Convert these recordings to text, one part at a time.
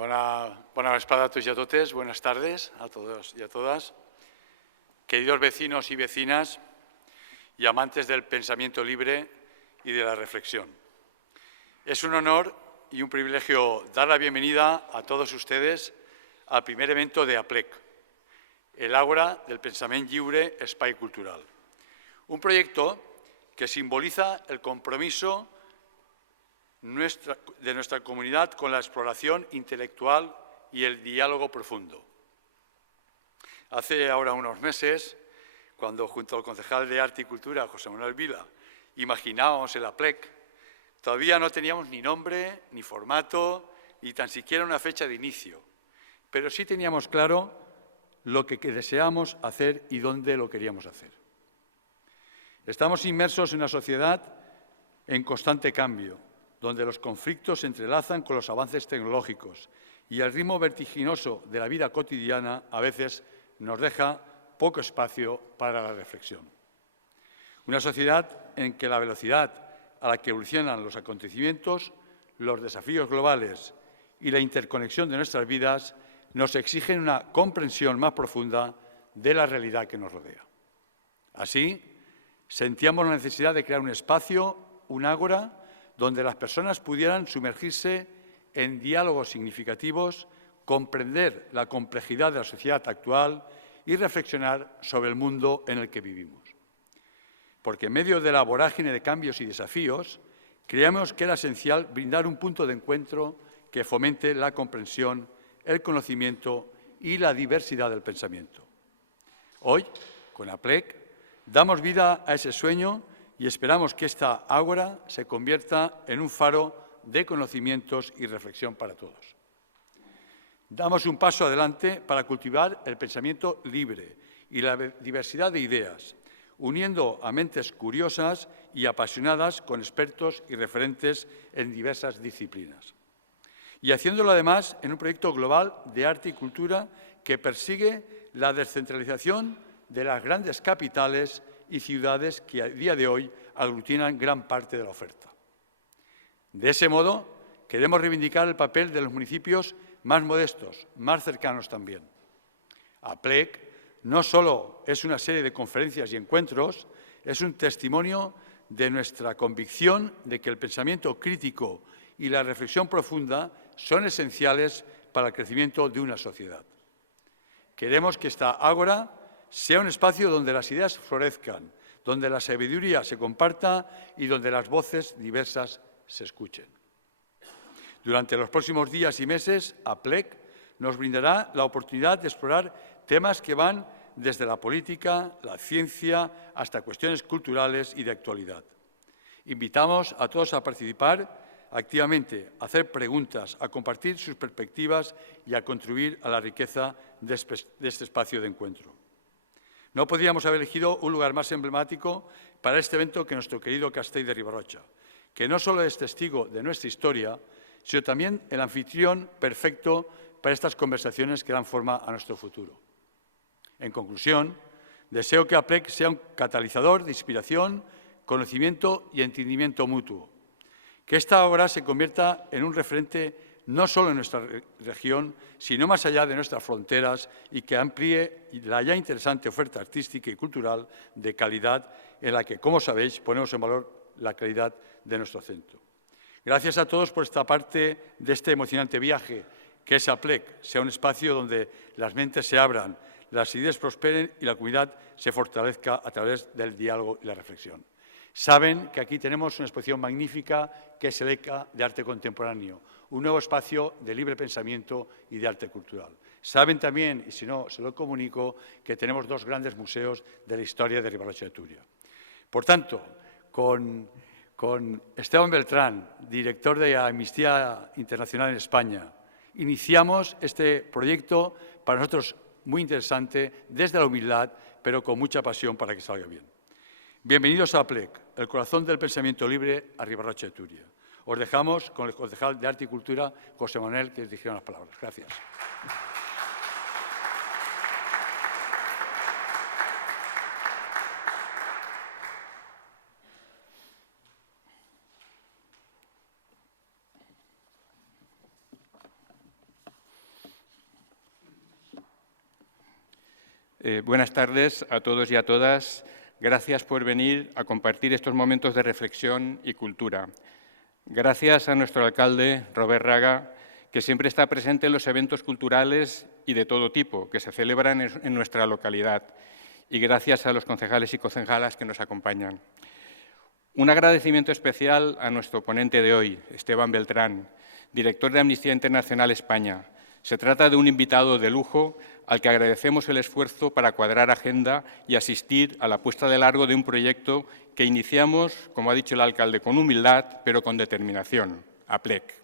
Bona vesprada a tots i a totes, buenas tardes a todos y a todas. Queridos vecinos y vecinas y amantes del pensamiento libre y de la reflexión. Es un honor y un privilegio dar la bienvenida a todos ustedes al primer evento de APLEC, el Ágora del Pensament Lliure Espai Cultural. Un proyecto que simboliza el compromiso de nuestra comunidad con la exploración intelectual y el diálogo profundo. Hace ahora unos meses, cuando junto al concejal de Arte y Cultura, José Manuel Vila, imaginábamos el APLEC, todavía no teníamos ni nombre, ni formato, ni tan siquiera una fecha de inicio, pero sí teníamos claro lo que deseábamos hacer y dónde lo queríamos hacer. Estamos inmersos en una sociedad en constante cambio, donde los conflictos se entrelazan con los avances tecnológicos y el ritmo vertiginoso de la vida cotidiana a veces nos deja poco espacio para la reflexión. Una sociedad en que la velocidad a la que evolucionan los acontecimientos, los desafíos globales y la interconexión de nuestras vidas nos exigen una comprensión más profunda de la realidad que nos rodea. Así, sentíamos la necesidad de crear un espacio, un ágora, donde las personas pudieran sumergirse en diálogos significativos, comprender la complejidad de la sociedad actual y reflexionar sobre el mundo en el que vivimos. Porque en medio de la vorágine de cambios y desafíos, creíamos que era esencial brindar un punto de encuentro que fomente la comprensión, el conocimiento y la diversidad del pensamiento. Hoy, con APLEC, damos vida a ese sueño y esperamos que esta ágora se convierta en un faro de conocimientos y reflexión para todos. Damos un paso adelante para cultivar el pensamiento libre y la diversidad de ideas, uniendo a mentes curiosas y apasionadas con expertos y referentes en diversas disciplinas. Y haciéndolo además en un proyecto global de arte y cultura que persigue la descentralización de las grandes capitales y ciudades que a día de hoy aglutinan gran parte de la oferta. De ese modo, queremos reivindicar el papel de los municipios más modestos, más cercanos también. APLEC no solo es una serie de conferencias y encuentros, es un testimonio de nuestra convicción de que el pensamiento crítico y la reflexión profunda son esenciales para el crecimiento de una sociedad. Queremos que esta ágora sea un espacio donde las ideas florezcan, donde la sabiduría se comparta y donde las voces diversas se escuchen. Durante los próximos días y meses, APLEC nos brindará la oportunidad de explorar temas que van desde la política, la ciencia, hasta cuestiones culturales y de actualidad. Invitamos a todos a participar activamente, a hacer preguntas, a compartir sus perspectivas y a contribuir a la riqueza de este espacio de encuentro. No podríamos haber elegido un lugar más emblemático para este evento que nuestro querido Castell de Riba-roja, que no solo es testigo de nuestra historia, sino también el anfitrión perfecto para estas conversaciones que dan forma a nuestro futuro. En conclusión, deseo que APLEC sea un catalizador de inspiración, conocimiento y entendimiento mutuo, que esta obra se convierta en un referente no solo en nuestra región, sino más allá de nuestras fronteras y que amplíe la ya interesante oferta artística y cultural de calidad en la que, como sabéis, ponemos en valor la calidad de nuestro centro. Gracias a todos por esta parte de este emocionante viaje, que es APLEC, sea un espacio donde las mentes se abran, las ideas prosperen y la comunidad se fortalezca a través del diálogo y la reflexión. Saben que aquí tenemos una exposición magnífica que es el ECA de Arte Contemporáneo, un nuevo espacio de libre pensamiento y de arte cultural. Saben también, y si no, se lo comunico, que tenemos dos grandes museos de la historia de Riba-roja de Túria. Por tanto, con Esteban Beltrán, director de Amnistía Internacional en España, iniciamos este proyecto para nosotros muy interesante, desde la humildad, pero con mucha pasión para que salga bien. Bienvenidos a APLEC, el corazón del pensamiento libre a Riba-roja de Túria. Os dejamos con el concejal de Arte y Cultura, José Manuel, que dirigirá las palabras. Gracias. Buenas tardes a todos y a todas. Gracias por venir a compartir estos momentos de reflexión y cultura. Gracias a nuestro alcalde, Robert Raga, que siempre está presente en los eventos culturales y de todo tipo que se celebran en nuestra localidad. Y gracias a los concejales y concejalas que nos acompañan. Un agradecimiento especial a nuestro ponente de hoy, Esteban Beltrán, director de Amnistía Internacional España. Se trata de un invitado de lujo al que agradecemos el esfuerzo para cuadrar agenda y asistir a la puesta de largo de un proyecto que iniciamos, como ha dicho el alcalde, con humildad, pero con determinación, APLEC.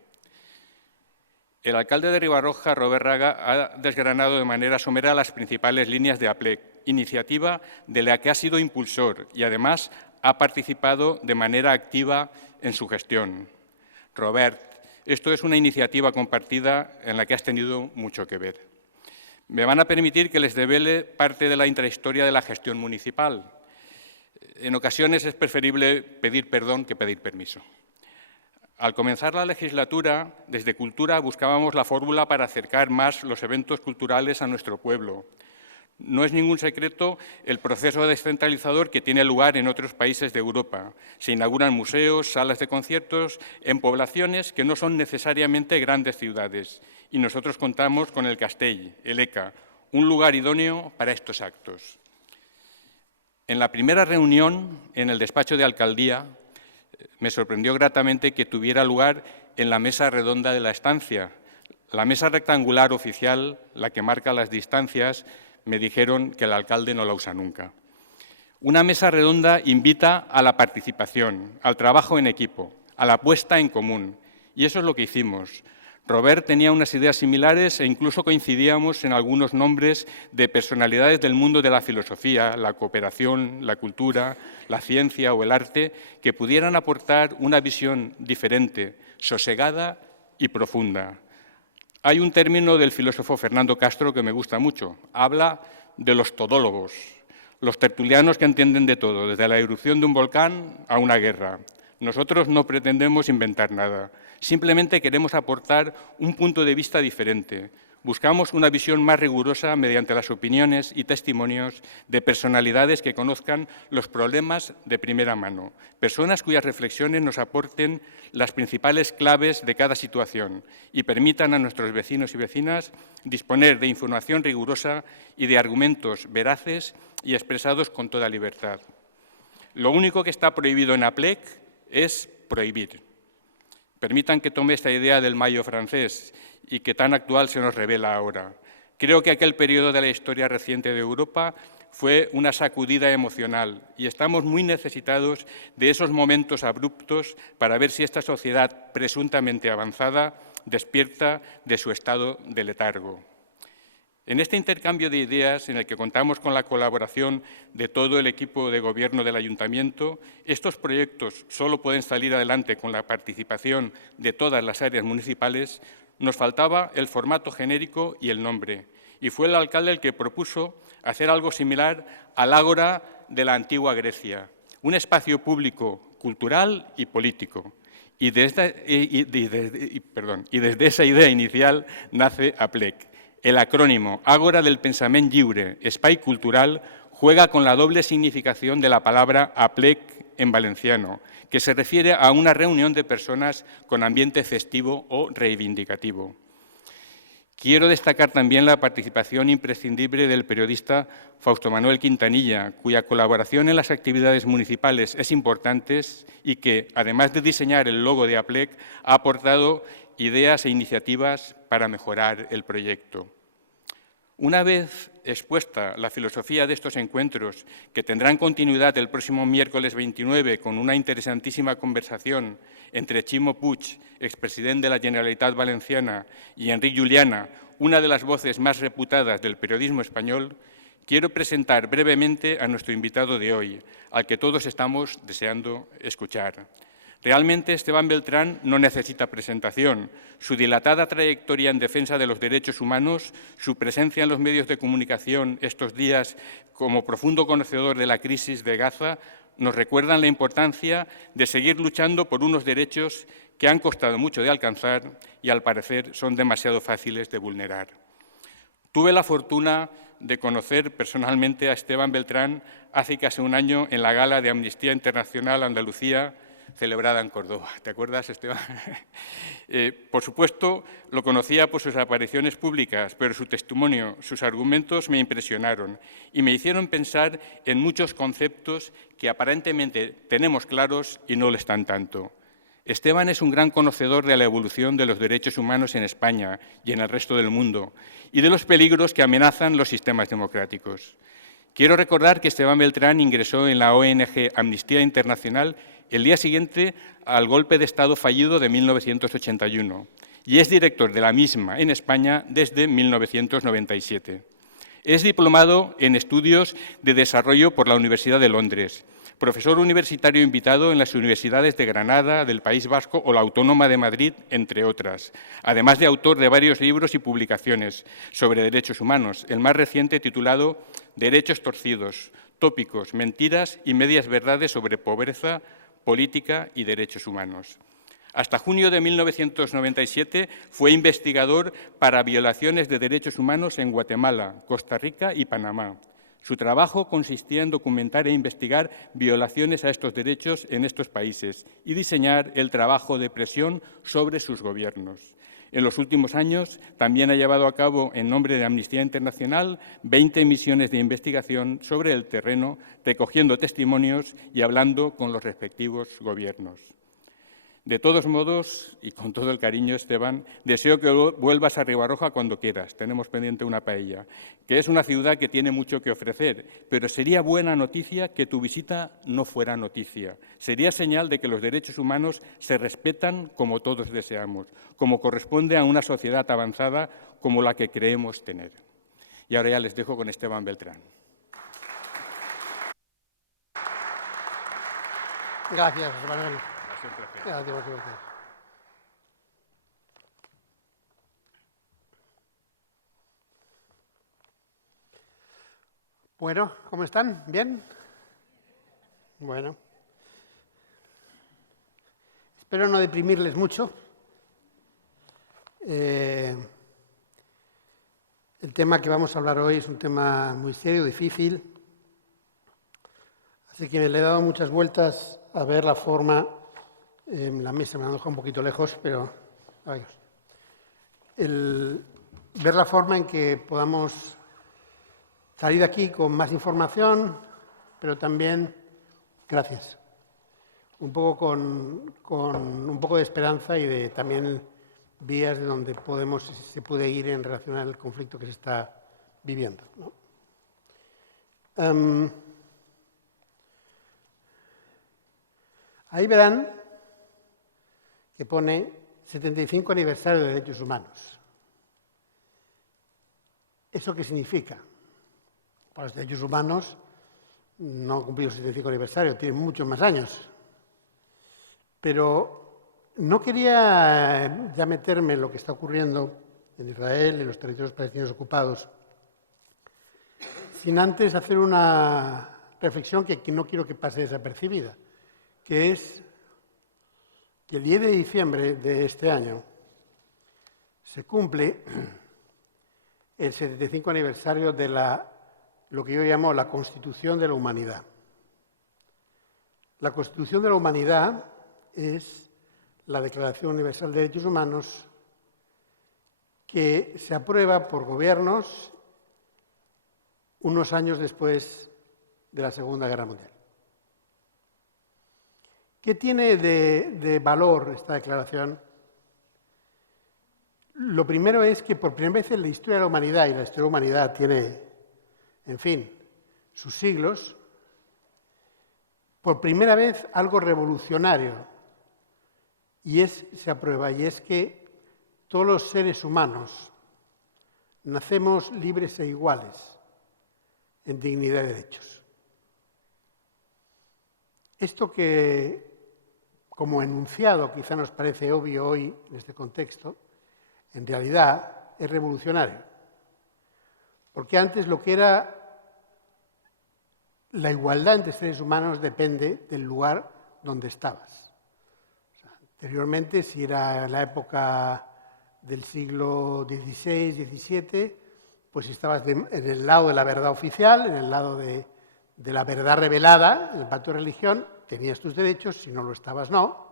El alcalde de Ribarroja, Robert Raga, ha desgranado de manera somera las principales líneas de APLEC, iniciativa de la que ha sido impulsor y, además, ha participado de manera activa en su gestión. Robert, esto es una iniciativa compartida en la que has tenido mucho que ver. Me van a permitir que les devele parte de la intrahistoria de la gestión municipal. En ocasiones es preferible pedir perdón que pedir permiso. Al comenzar la legislatura, desde Cultura buscábamos la fórmula para acercar más los eventos culturales a nuestro pueblo. No es ningún secreto el proceso descentralizador que tiene lugar en otros países de Europa. Se inauguran museos, salas de conciertos en poblaciones que no son necesariamente grandes ciudades. Y nosotros contamos con el Castell, el ECA, un lugar idóneo para estos actos. En la primera reunión, en el despacho de alcaldía, me sorprendió gratamente que tuviera lugar en la mesa redonda de la estancia. La mesa rectangular oficial, la que marca las distancias, me dijeron que el alcalde no la usa nunca. Una mesa redonda invita a la participación, al trabajo en equipo, a la puesta en común. Y eso es lo que hicimos. Robert tenía unas ideas similares e incluso coincidíamos en algunos nombres de personalidades del mundo de la filosofía, la cooperación, la cultura, la ciencia o el arte que pudieran aportar una visión diferente, sosegada y profunda. Hay un término del filósofo Fernando Castro que me gusta mucho. Habla de los todólogos, los tertulianos que entienden de todo, desde la erupción de un volcán a una guerra. Nosotros no pretendemos inventar nada. Simplemente queremos aportar un punto de vista diferente. Buscamos una visión más rigurosa mediante las opiniones y testimonios de personalidades que conozcan los problemas de primera mano, personas cuyas reflexiones nos aporten las principales claves de cada situación y permitan a nuestros vecinos y vecinas disponer de información rigurosa y de argumentos veraces y expresados con toda libertad. Lo único que está prohibido en APLEC es prohibir. Permitan que tome esta idea del mayo francés y que tan actual se nos revela ahora. Creo que aquel periodo de la historia reciente de Europa fue una sacudida emocional y estamos muy necesitados de esos momentos abruptos para ver si esta sociedad presuntamente avanzada despierta de su estado de letargo. En este intercambio de ideas, en el que contamos con la colaboración de todo el equipo de gobierno del Ayuntamiento, estos proyectos solo pueden salir adelante con la participación de todas las áreas municipales. Nos faltaba el formato genérico y el nombre, y fue el alcalde el que propuso hacer algo similar al Ágora de la antigua Grecia, un espacio público, cultural y político. Y desde esa idea inicial nace APLEC. El acrónimo Ágora del Pensament Lliure, Espai Cultural, juega con la doble significación de la palabra APLEC en valenciano, que se refiere a una reunión de personas con ambiente festivo o reivindicativo. Quiero destacar también la participación imprescindible del periodista Fausto Manuel Quintanilla, cuya colaboración en las actividades municipales es importante y que, además de diseñar el logo de APLEC, ha aportado ideas e iniciativas para mejorar el proyecto. Una vez expuesta la filosofía de estos encuentros, que tendrán continuidad el próximo miércoles 29 con una interesantísima conversación entre Ximo Puig, expresidente de la Generalitat Valenciana, y Enric Juliana, una de las voces más reputadas del periodismo español, quiero presentar brevemente a nuestro invitado de hoy, al que todos estamos deseando escuchar. Realmente Esteban Beltrán no necesita presentación. Su dilatada trayectoria en defensa de los derechos humanos, su presencia en los medios de comunicación estos días como profundo conocedor de la crisis de Gaza, nos recuerdan la importancia de seguir luchando por unos derechos que han costado mucho de alcanzar y, al parecer, son demasiado fáciles de vulnerar. Tuve la fortuna de conocer personalmente a Esteban Beltrán hace casi un año en la gala de Amnistía Internacional Andalucía, celebrada en Córdoba. ¿Te acuerdas, Esteban? Por supuesto, lo conocía por sus apariciones públicas, pero su testimonio, sus argumentos me impresionaron y me hicieron pensar en muchos conceptos que aparentemente tenemos claros y no lo están tanto. Esteban es un gran conocedor de la evolución de los derechos humanos en España y en el resto del mundo y de los peligros que amenazan los sistemas democráticos. Quiero recordar que Esteban Beltrán ingresó en la ONG Amnistía Internacional el día siguiente al golpe de Estado fallido de 1981 y es director de la misma en España desde 1997. Es diplomado en Estudios de Desarrollo por la Universidad de Londres, profesor universitario invitado en las universidades de Granada, del País Vasco o la Autónoma de Madrid, entre otras, además de autor de varios libros y publicaciones sobre derechos humanos, el más reciente titulado Derechos torcidos, tópicos, mentiras y medias verdades sobre pobreza, política y derechos humanos. Hasta junio de 1997 fue investigador para violaciones de derechos humanos en Guatemala, Costa Rica y Panamá. Su trabajo consistía en documentar e investigar violaciones a estos derechos en estos países y diseñar el trabajo de presión sobre sus gobiernos. En los últimos años también ha llevado a cabo, en nombre de Amnistía Internacional, 20 misiones de investigación sobre el terreno, recogiendo testimonios y hablando con los respectivos gobiernos. De todos modos, y con todo el cariño, Esteban, deseo que vuelvas a Ribarroja cuando quieras. Tenemos pendiente una paella, que es una ciudad que tiene mucho que ofrecer, pero sería buena noticia que tu visita no fuera noticia. Sería señal de que los derechos humanos se respetan como todos deseamos, como corresponde a una sociedad avanzada como la que creemos tener. Y ahora ya les dejo con Esteban Beltrán. Gracias, José Manuel. Bueno, ¿cómo están? ¿Bien? Bueno. Espero no deprimirles mucho. El tema que vamos a hablar hoy es un tema muy serio, difícil. Así que le he dado muchas vueltas a ver la forma. La mesa me la han dejado un poquito lejos, pero ver la forma en que podamos salir de aquí con más información, pero también, gracias, un poco con un poco de esperanza y de también vías de donde se puede ir en relación al conflicto que se está viviendo, ¿no? Ahí verán que pone 75 aniversario de derechos humanos. ¿Eso qué significa? Para los derechos humanos no han cumplido 75 aniversario, tienen muchos más años. Pero no quería ya meterme en lo que está ocurriendo en Israel, en los territorios palestinos ocupados, sin antes hacer una reflexión que no quiero que pase desapercibida, que es que el 10 de diciembre de este año se cumple el 75 aniversario de lo que yo llamo la Constitución de la Humanidad. La Constitución de la Humanidad es la Declaración Universal de Derechos Humanos que se aprueba por gobiernos unos años después de la Segunda Guerra Mundial. ¿Qué tiene de valor esta declaración? Lo primero es que por primera vez en la historia de la humanidad, y la historia de la humanidad tiene, en fin, sus siglos, por primera vez algo revolucionario se aprueba, y es que todos los seres humanos nacemos libres e iguales en dignidad y derechos. Esto que, como enunciado, quizá nos parece obvio hoy en este contexto, en realidad es revolucionario. Porque antes lo que era la igualdad entre seres humanos depende del lugar donde estabas. O sea, anteriormente, si era la época del siglo XVI, XVII, pues si estabas en el lado de la verdad oficial, en el lado de la verdad revelada, en el pacto de religión, tenías tus derechos, si no lo estabas, no.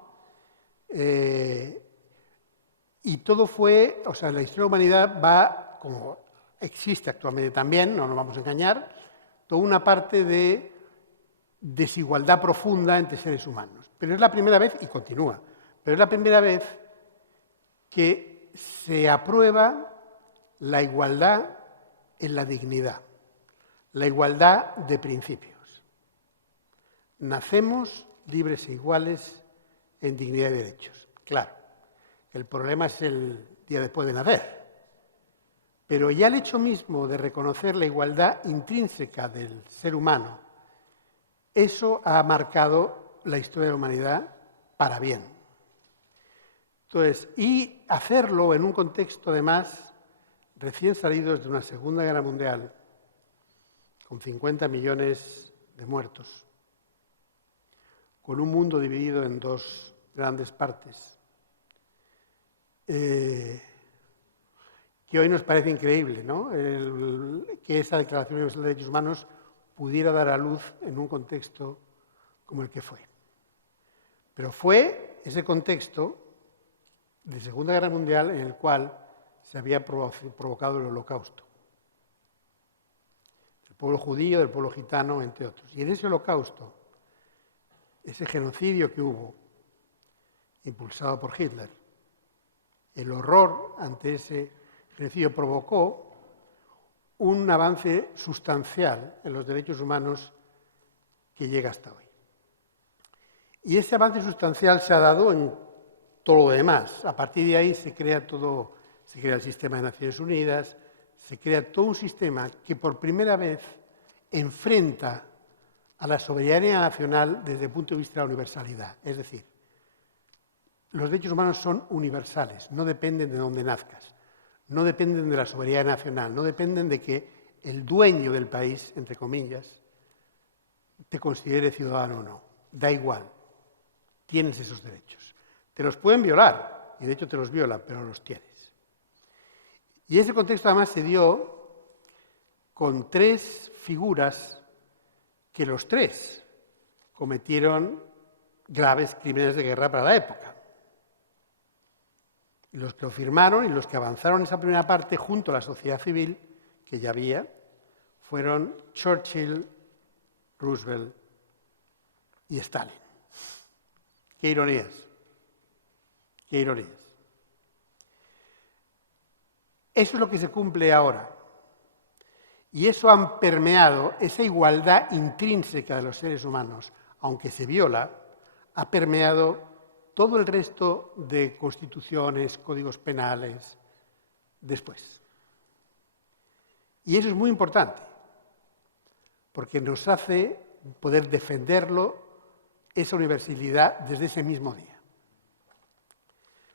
Y todo fue, o sea, la historia de la humanidad va, como existe actualmente también, no nos vamos a engañar, toda una parte de desigualdad profunda entre seres humanos. Pero es la primera vez, y continúa, pero es la primera vez que se aprueba la igualdad en la dignidad, la igualdad de principios. Nacemos libres e iguales en dignidad y derechos. Claro, el problema es el día después de nacer. Pero ya el hecho mismo de reconocer la igualdad intrínseca del ser humano, eso ha marcado la historia de la humanidad para bien. Entonces, y hacerlo en un contexto, además, recién salidos de una Segunda Guerra Mundial, con 50 millones de muertos, con un mundo dividido en dos grandes partes, que hoy nos parece increíble, ¿no? Que esa Declaración Universal de Derechos Humanos pudiera dar a luz en un contexto como el que fue. Pero fue ese contexto de Segunda Guerra Mundial en el cual se había provocado el Holocausto. Del pueblo judío, del pueblo gitano, entre otros. Y en ese Holocausto, ese genocidio que hubo, impulsado por Hitler, el horror ante ese genocidio provocó un avance sustancial en los derechos humanos que llega hasta hoy. Y ese avance sustancial se ha dado en todo lo demás. A partir de ahí se crea el sistema de Naciones Unidas, se crea todo un sistema que por primera vez enfrenta a la soberanía nacional desde el punto de vista de la universalidad. Es decir, los derechos humanos son universales, no dependen de dónde nazcas, no dependen de la soberanía nacional, no dependen de que el dueño del país, entre comillas, te considere ciudadano o no. Da igual, tienes esos derechos. Te los pueden violar, y de hecho te los violan, pero los tienes. Y ese contexto además se dio con tres figuras que los tres cometieron graves crímenes de guerra para la época. Y los que lo firmaron y los que avanzaron esa primera parte junto a la sociedad civil, que ya había, fueron Churchill, Roosevelt y Stalin. Qué ironías. Qué ironías. Eso es lo que se cumple ahora. Y eso ha permeado, esa igualdad intrínseca de los seres humanos, aunque se viola, ha permeado todo el resto de constituciones, códigos penales, después. Y eso es muy importante, porque nos hace poder defenderlo, esa universalidad, desde ese mismo día.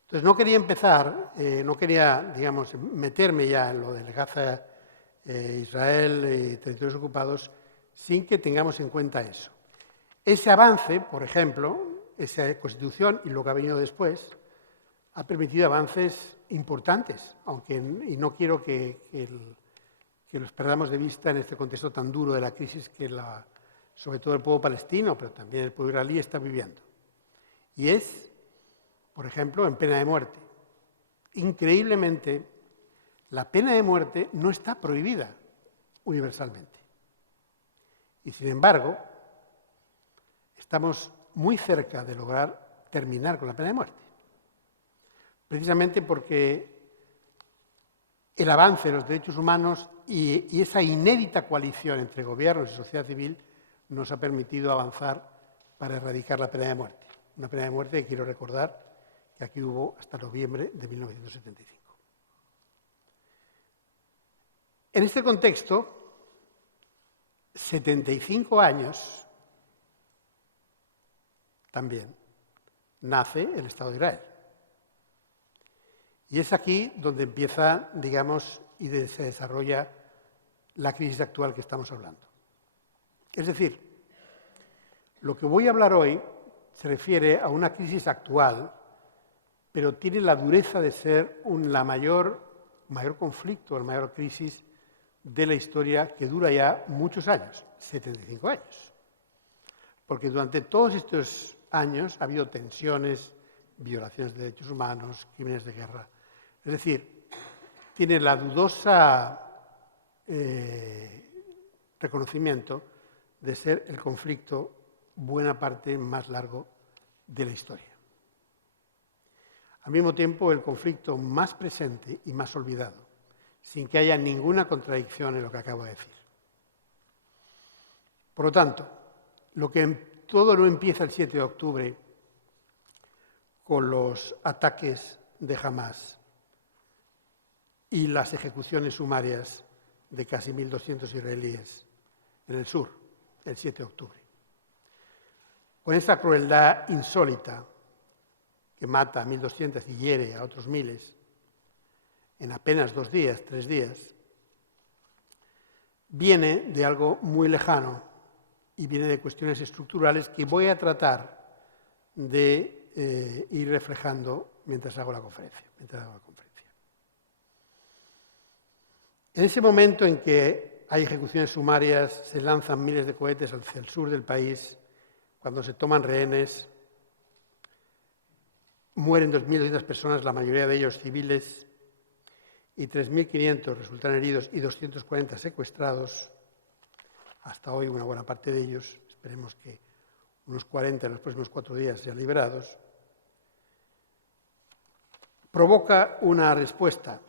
Entonces, no quería empezar, no quería, digamos, meterme ya en lo del Gaza, Israel y territorios ocupados, sin que tengamos en cuenta eso. Ese avance, por ejemplo, esa Constitución y lo que ha venido después, ha permitido avances importantes, y no quiero que los perdamos de vista en este contexto tan duro de la crisis que sobre todo el pueblo palestino, pero también el pueblo israelí está viviendo. Y es, por ejemplo, en pena de muerte. Increíblemente, la pena de muerte no está prohibida universalmente. Y sin embargo, estamos muy cerca de lograr terminar con la pena de muerte. Precisamente porque el avance de los derechos humanos y esa inédita coalición entre gobiernos y sociedad civil nos ha permitido avanzar para erradicar la pena de muerte. Una pena de muerte que quiero recordar que aquí hubo hasta noviembre de 1975. En este contexto, 75 años también nace el Estado de Israel. Y es aquí donde empieza, digamos, y se desarrolla la crisis actual que estamos hablando. Es decir, lo que voy a hablar hoy se refiere a una crisis actual, pero tiene la dureza de ser el mayor conflicto, la mayor crisis de la historia que dura ya muchos años, 75 años. Porque durante todos estos años ha habido tensiones, violaciones de derechos humanos, crímenes de guerra. Es decir, tiene la dudosa reconocimiento de ser el conflicto buena parte más largo de la historia. Al mismo tiempo, el conflicto más presente y más olvidado, sin que haya ninguna contradicción en lo que acabo de decir. Por lo tanto, todo no empieza el 7 de octubre con los ataques de Hamás y las ejecuciones sumarias de casi 1.200 israelíes en el sur, el 7 de octubre. Con esa crueldad insólita que mata a 1.200 y hiere a otros miles en apenas 2 días, 3 días, viene de algo muy lejano y viene de cuestiones estructurales que voy a tratar de ir reflejando mientras hago la conferencia. En ese momento en que hay ejecuciones sumarias, se lanzan miles de cohetes hacia el sur del país, cuando se toman rehenes, mueren 2.200 personas, la mayoría de ellos civiles, y 3.500 resultan heridos y 240 secuestrados. Hasta hoy una buena parte de ellos, esperemos que unos 40 en los próximos 4 días sean liberados. Provoca una respuesta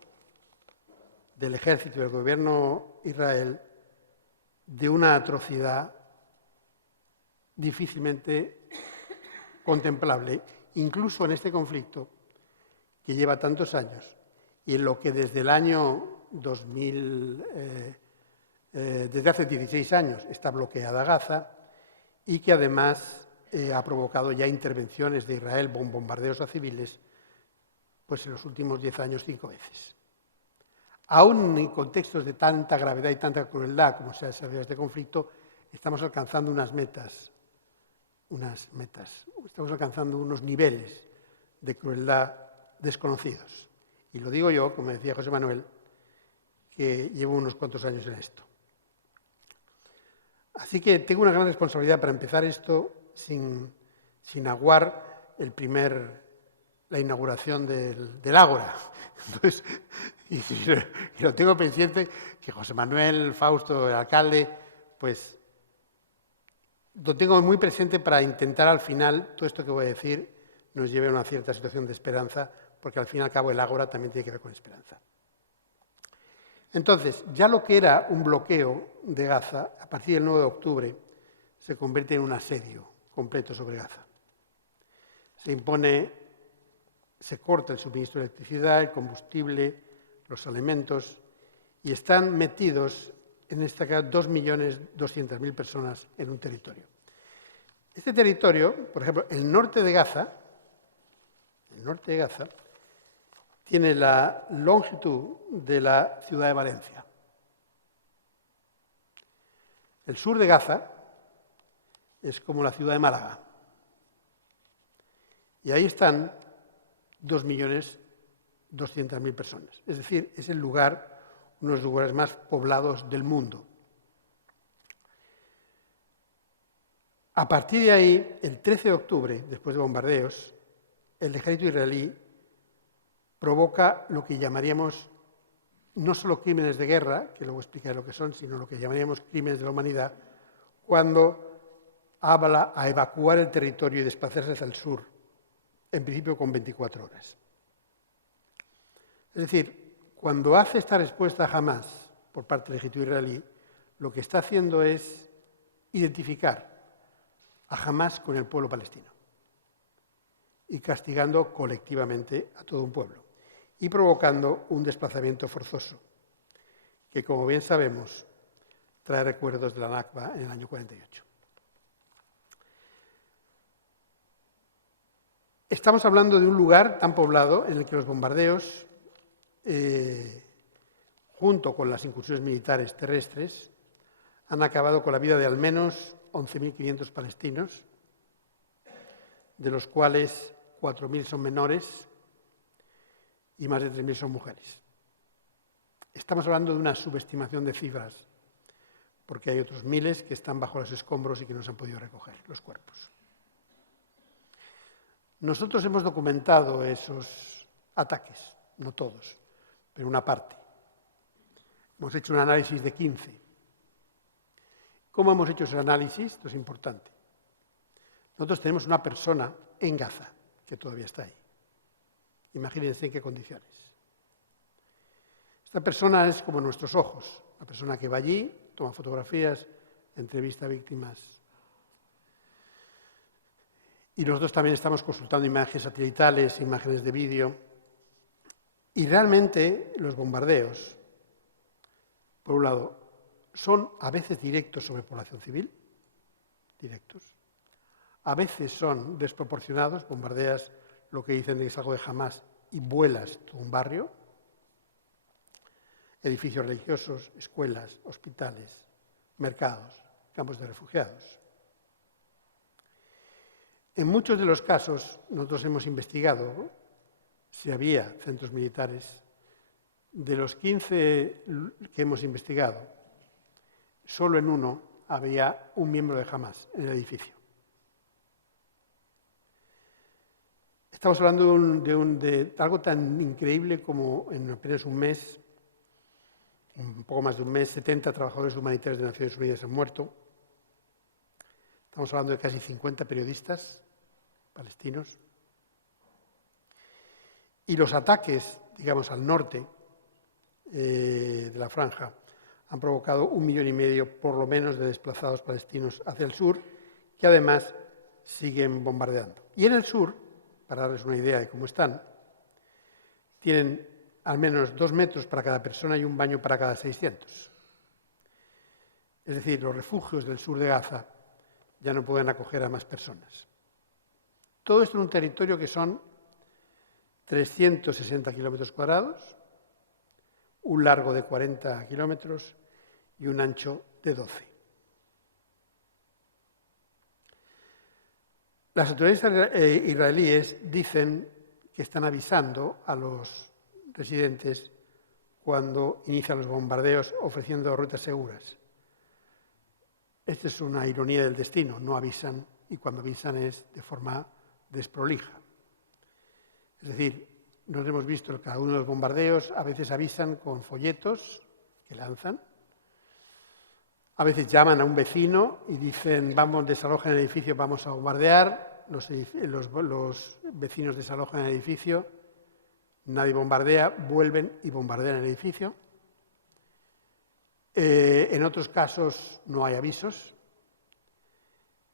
del ejército y del gobierno de Israel de una atrocidad difícilmente contemplable, incluso en este conflicto que lleva tantos años y en lo que desde el año 2000, desde hace 16 años está bloqueada Gaza y que además ha provocado ya intervenciones de Israel, bombardeos a civiles, pues en los últimos 10 años 5 veces. Aún en contextos de tanta gravedad y tanta crueldad como se ha desarrollado este conflicto, estamos alcanzando unas metas, estamos alcanzando unos niveles de crueldad desconocidos. Y lo digo yo, como decía José Manuel, que llevo unos cuantos años en esto. Así que tengo una gran responsabilidad para empezar esto sin aguar la inauguración del Ágora. Entonces, y lo tengo pendiente que José Manuel, Fausto, el alcalde, pues lo tengo muy presente para intentar al final, todo esto que voy a decir, nos lleve a una cierta situación de esperanza, porque al fin y al cabo el Ágora también tiene que ver con esperanza. Entonces, ya lo que era un bloqueo de Gaza, a partir del 9 de octubre, se convierte en un asedio completo sobre Gaza. Se corta el suministro de electricidad, el combustible, los alimentos, y están metidos, en esta caso, 2.200.000 personas en un territorio. Este territorio, por ejemplo, el norte de Gaza, tiene la longitud de la ciudad de Valencia. El sur de Gaza es como la ciudad de Málaga. Y ahí están 2.200.000 personas. Es decir, es uno de los lugares más poblados del mundo. A partir de ahí, el 13 de octubre, después de bombardeos, el ejército israelí provoca lo que llamaríamos no solo crímenes de guerra, que luego explicaré lo que son, sino lo que llamaríamos crímenes de la humanidad, cuando habla a evacuar el territorio y desplazarse hacia el sur, en principio con 24 horas. Es decir, cuando hace esta respuesta a Hamás por parte del ejército israelí, lo que está haciendo es identificar a Hamás con el pueblo palestino y castigando colectivamente a todo un pueblo y provocando un desplazamiento forzoso que, como bien sabemos, trae recuerdos de la Nakba en el año 48. Estamos hablando de un lugar tan poblado en el que los bombardeos, junto con las incursiones militares terrestres, han acabado con la vida de al menos 11.500 palestinos, de los cuales 4.000 son menores y más de 3.000 son mujeres. Estamos hablando de una subestimación de cifras, porque hay otros miles que están bajo los escombros y que no se han podido recoger los cuerpos. Nosotros hemos documentado esos ataques, no todos, pero una parte. Hemos hecho un análisis de 15. ¿Cómo hemos hecho ese análisis? Esto es importante. Nosotros tenemos una persona en Gaza, que todavía está ahí. Imagínense en qué condiciones. Esta persona es como nuestros ojos, una persona que va allí, toma fotografías, entrevista a víctimas. Y nosotros también estamos consultando imágenes satelitales, imágenes de vídeo. Y realmente los bombardeos, por un lado, son a veces directos sobre población civil, directos. A veces son desproporcionados, bombardeas lo que dicen que es algo de Hamás y vuelas todo un barrio. Edificios religiosos, escuelas, hospitales, mercados, campos de refugiados. En muchos de los casos, nosotros hemos investigado si había centros militares. De los 15 que hemos investigado, solo en uno había un miembro de Hamás en el edificio. Estamos hablando de algo tan increíble como en apenas un mes, un poco más de un mes, 70 trabajadores humanitarios de Naciones Unidas han muerto. Estamos hablando de casi 50 periodistas palestinos. Y los ataques, digamos, al norte de la franja han provocado 1,5 millones por lo menos de desplazados palestinos hacia el sur, que además siguen bombardeando. Y en el sur, para darles una idea de cómo están, tienen al menos 2 metros para cada persona y un baño para cada 600. Es decir, los refugios del sur de Gaza ya no pueden acoger a más personas. Todo esto en un territorio que son 360 kilómetros cuadrados, un largo de 40 kilómetros y un ancho de 12. Las autoridades israelíes dicen que están avisando a los residentes cuando inician los bombardeos ofreciendo rutas seguras. Esta es una ironía del destino, no avisan y cuando avisan es de forma desprolija. Es decir, nos hemos visto en cada uno de los bombardeos, a veces avisan con folletos que lanzan, a veces llaman a un vecino y dicen, vamos, desalojen el edificio, vamos a bombardear, los vecinos desalojan el edificio, nadie bombardea, vuelven y bombardean el edificio. En otros casos no hay avisos.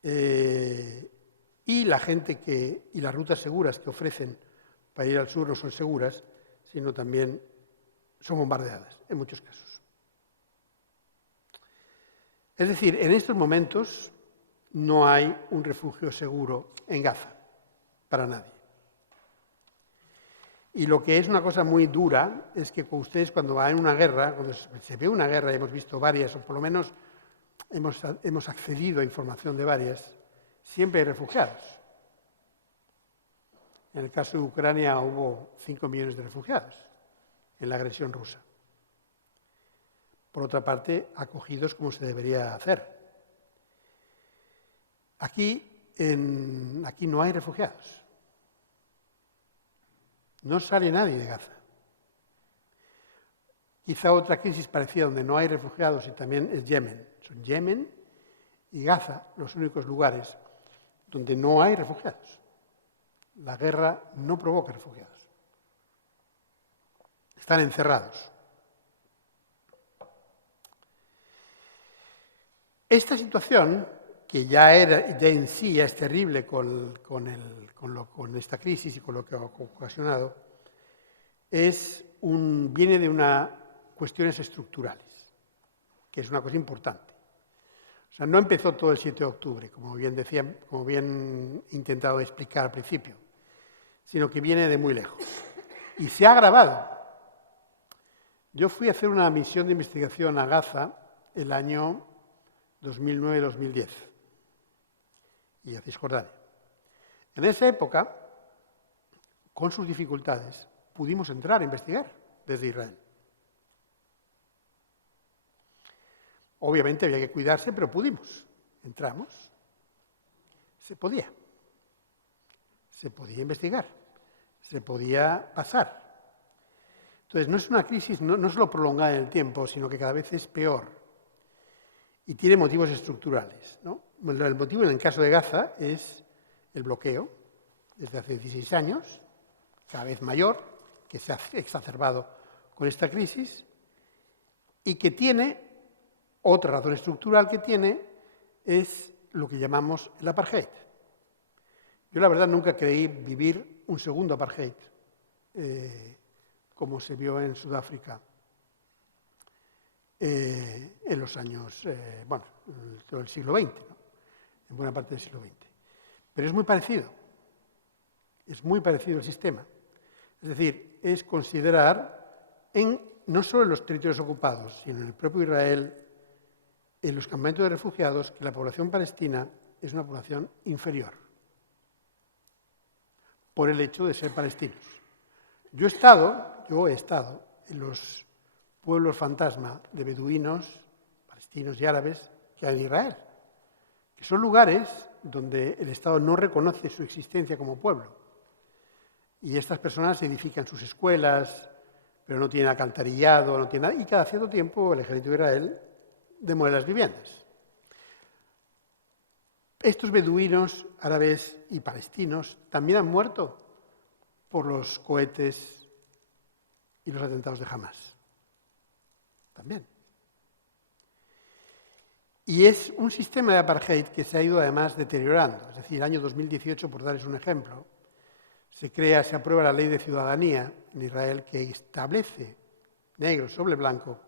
Y la gente y las rutas seguras que ofrecen para ir al sur no son seguras, sino también son bombardeadas, en muchos casos. Es decir, en estos momentos no hay un refugio seguro en Gaza, para nadie. Y lo que es una cosa muy dura es que ustedes cuando van en una guerra, cuando se ve una guerra, y hemos visto varias, o por lo menos hemos accedido a información de varias, siempre hay refugiados. En el caso de Ucrania hubo 5 millones de refugiados en la agresión rusa. Por otra parte, acogidos como se debería hacer. Aquí no hay refugiados. No sale nadie de Gaza. Quizá otra crisis parecida donde no hay refugiados y también es Yemen. Son Yemen y Gaza los únicos lugares donde no hay refugiados. La guerra no provoca refugiados. Están encerrados. Esta situación, que ya en sí ya es terrible con esta crisis y con lo que ha ocasionado, viene de cuestiones estructurales, que es una cosa importante. O sea, no empezó todo el 7 de octubre, como bien he intentado explicar al principio, sino que viene de muy lejos. Y se ha agravado. Yo fui a hacer una misión de investigación a Gaza el año 2009-2010 y a Cisjordania. En esa época, con sus dificultades, pudimos entrar a investigar desde Israel. Obviamente había que cuidarse, pero pudimos. Entramos. Se podía investigar, se podía pasar. Entonces, no es una crisis no solo prolongada en el tiempo, sino que cada vez es peor y tiene motivos estructurales, ¿no? El motivo en el caso de Gaza es el bloqueo, desde hace 16 años, cada vez mayor, que se ha exacerbado con esta crisis y que tiene, otra razón estructural que tiene, es lo que llamamos el apartheid. Yo la verdad nunca creí vivir un segundo apartheid, como se vio en Sudáfrica en los años, todo el siglo XX, ¿no? En buena parte del siglo XX. Pero es muy parecido el sistema. Es decir, es considerar no solo en los territorios ocupados, sino en el propio Israel, en los campamentos de refugiados, que la población palestina es una población inferior por el hecho de ser palestinos. Yo he estado en los pueblos fantasma de beduinos, palestinos y árabes que hay en Israel, que son lugares donde el Estado no reconoce su existencia como pueblo. Y estas personas edifican sus escuelas, pero no tienen alcantarillado, no tienen nada, y cada cierto tiempo el ejército de Israel demuele las viviendas. Estos beduinos árabes y palestinos también han muerto por los cohetes y los atentados de Hamás. También. Y es un sistema de apartheid que se ha ido además deteriorando. Es decir, el año 2018, por darles un ejemplo, se aprueba la ley de ciudadanía en Israel que establece, negro sobre blanco,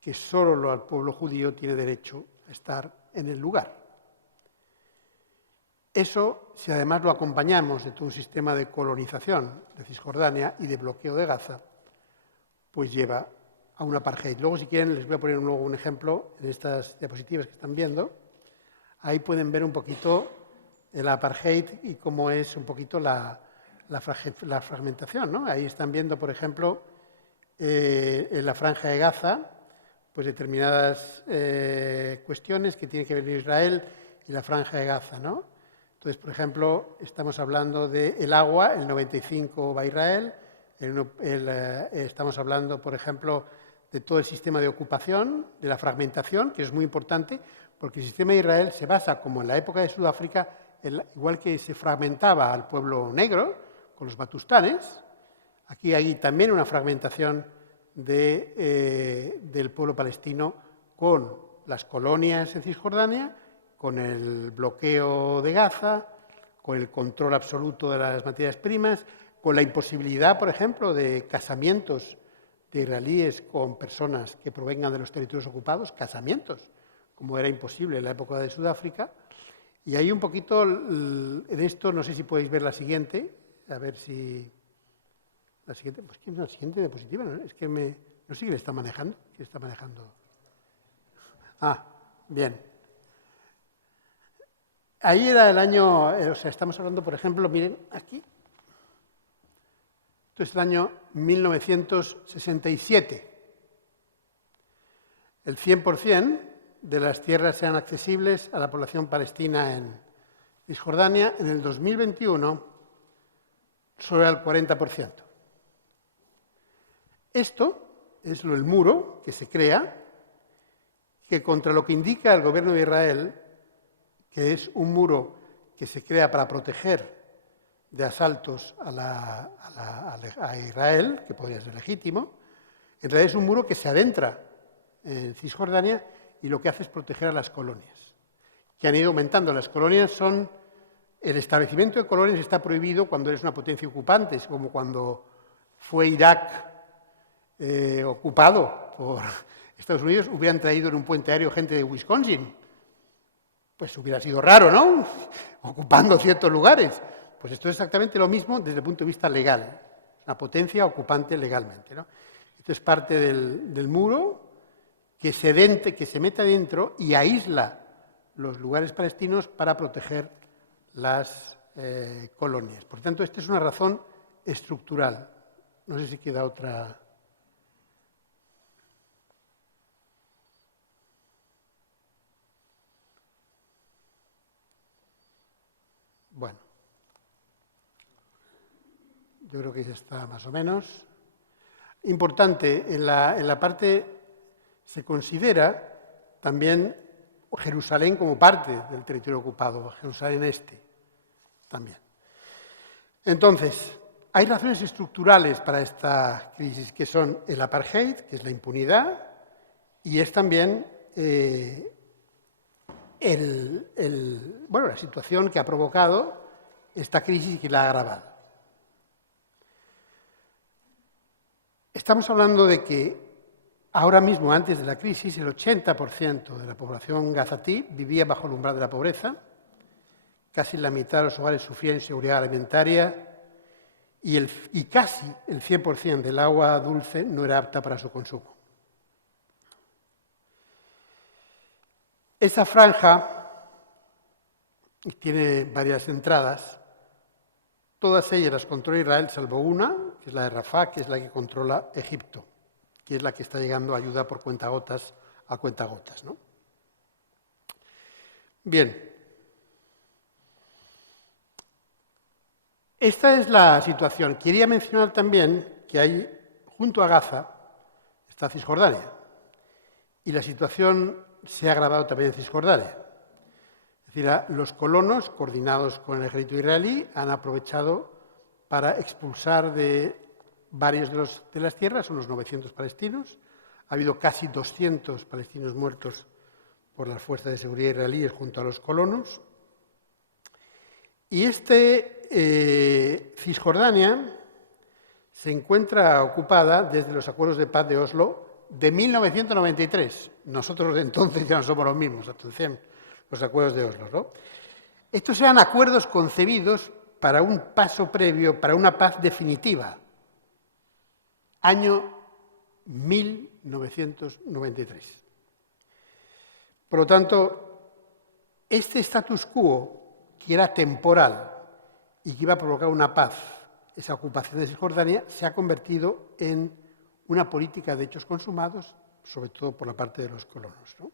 que solo el pueblo judío tiene derecho a estar en el lugar. Eso, si además lo acompañamos de todo un sistema de colonización de Cisjordania y de bloqueo de Gaza, pues lleva a un apartheid. Luego, si quieren, les voy a poner luego un ejemplo en estas diapositivas que están viendo. Ahí pueden ver un poquito el apartheid y cómo es un poquito la fragmentación, ¿no? Ahí están viendo, por ejemplo, en la franja de Gaza, pues determinadas cuestiones que tienen que ver con Israel y la franja de Gaza, ¿no? Entonces, por ejemplo, estamos hablando del agua, el 95 va a Israel, estamos hablando, por ejemplo, de todo el sistema de ocupación, de la fragmentación, que es muy importante, porque el sistema de Israel se basa, como en la época de Sudáfrica, igual que se fragmentaba al pueblo negro, con los batustanes, aquí hay también una fragmentación del pueblo palestino con las colonias en Cisjordania, con el bloqueo de Gaza, con el control absoluto de las materias primas, con la imposibilidad, por ejemplo, de casamientos de israelíes con personas que provengan de los territorios ocupados, casamientos, como era imposible en la época de Sudáfrica. Y hay un poquito, en esto, no sé si podéis ver la siguiente, a ver si... La siguiente, pues ¿quién es la siguiente diapositiva? ¿No? Es que no sé quién está manejando. ¿Quién está manejando? Ah, bien. Ahí era el año, o sea, estamos hablando, por ejemplo, miren, aquí. Esto es el año 1967. El 100% de las tierras eran accesibles a la población palestina en Cisjordania. En el 2021, solo era el 40%. Esto es el muro que se crea, que contra lo que indica el gobierno de Israel, que es un muro que se crea para proteger de asaltos a Israel, que podría ser legítimo, en realidad es un muro que se adentra en Cisjordania y lo que hace es proteger a las colonias, que han ido aumentando. Las colonias son... El establecimiento de colonias está prohibido cuando eres una potencia ocupante, es como cuando fue Irak ocupado por Estados Unidos, hubieran traído en un puente aéreo gente de Wisconsin. Pues hubiera sido raro, ¿no? Ocupando ciertos lugares. Pues esto es exactamente lo mismo desde el punto de vista legal. Una potencia ocupante legalmente, ¿no? Esto es parte del muro que se mete adentro y aísla los lugares palestinos para proteger las colonias. Por tanto, esta es una razón estructural. No sé si queda otra... Yo creo que ya está más o menos. Importante, en la parte se considera también Jerusalén como parte del territorio ocupado, Jerusalén Este también. Entonces, hay razones estructurales para esta crisis, que son el apartheid, que es la impunidad, y es también la situación que ha provocado esta crisis y que la ha agravado. Estamos hablando de que ahora mismo, antes de la crisis, el 80% de la población gazatí vivía bajo el umbral de la pobreza, casi la mitad de los hogares sufrían inseguridad alimentaria y casi el 100% del agua dulce no era apta para su consumo. Esa franja tiene varias entradas, todas ellas las controla Israel, salvo una, que es la de Rafah, que es la que controla Egipto, que es la que está llegando ayuda por cuentagotas a cuentagotas, ¿no? Bien. Esta es la situación. Quería mencionar también que hay, junto a Gaza, está Cisjordania. Y la situación se ha agravado también en Cisjordania. Es decir, los colonos, coordinados con el ejército israelí, han aprovechado para expulsar de varios de las tierras, unos 900 palestinos. Ha habido casi 200 palestinos muertos por las fuerzas de seguridad israelíes junto a los colonos. Y Cisjordania se encuentra ocupada desde los acuerdos de paz de Oslo de 1993. Nosotros de entonces ya no somos los mismos, atención, los acuerdos de Oslo, ¿no? Estos eran acuerdos concebidos para un paso previo, para una paz definitiva. Año 1993. Por lo tanto, este status quo, que era temporal y que iba a provocar una paz, esa ocupación de Cisjordania, se ha convertido en una política de hechos consumados, sobre todo por la parte de los colonos, ¿no?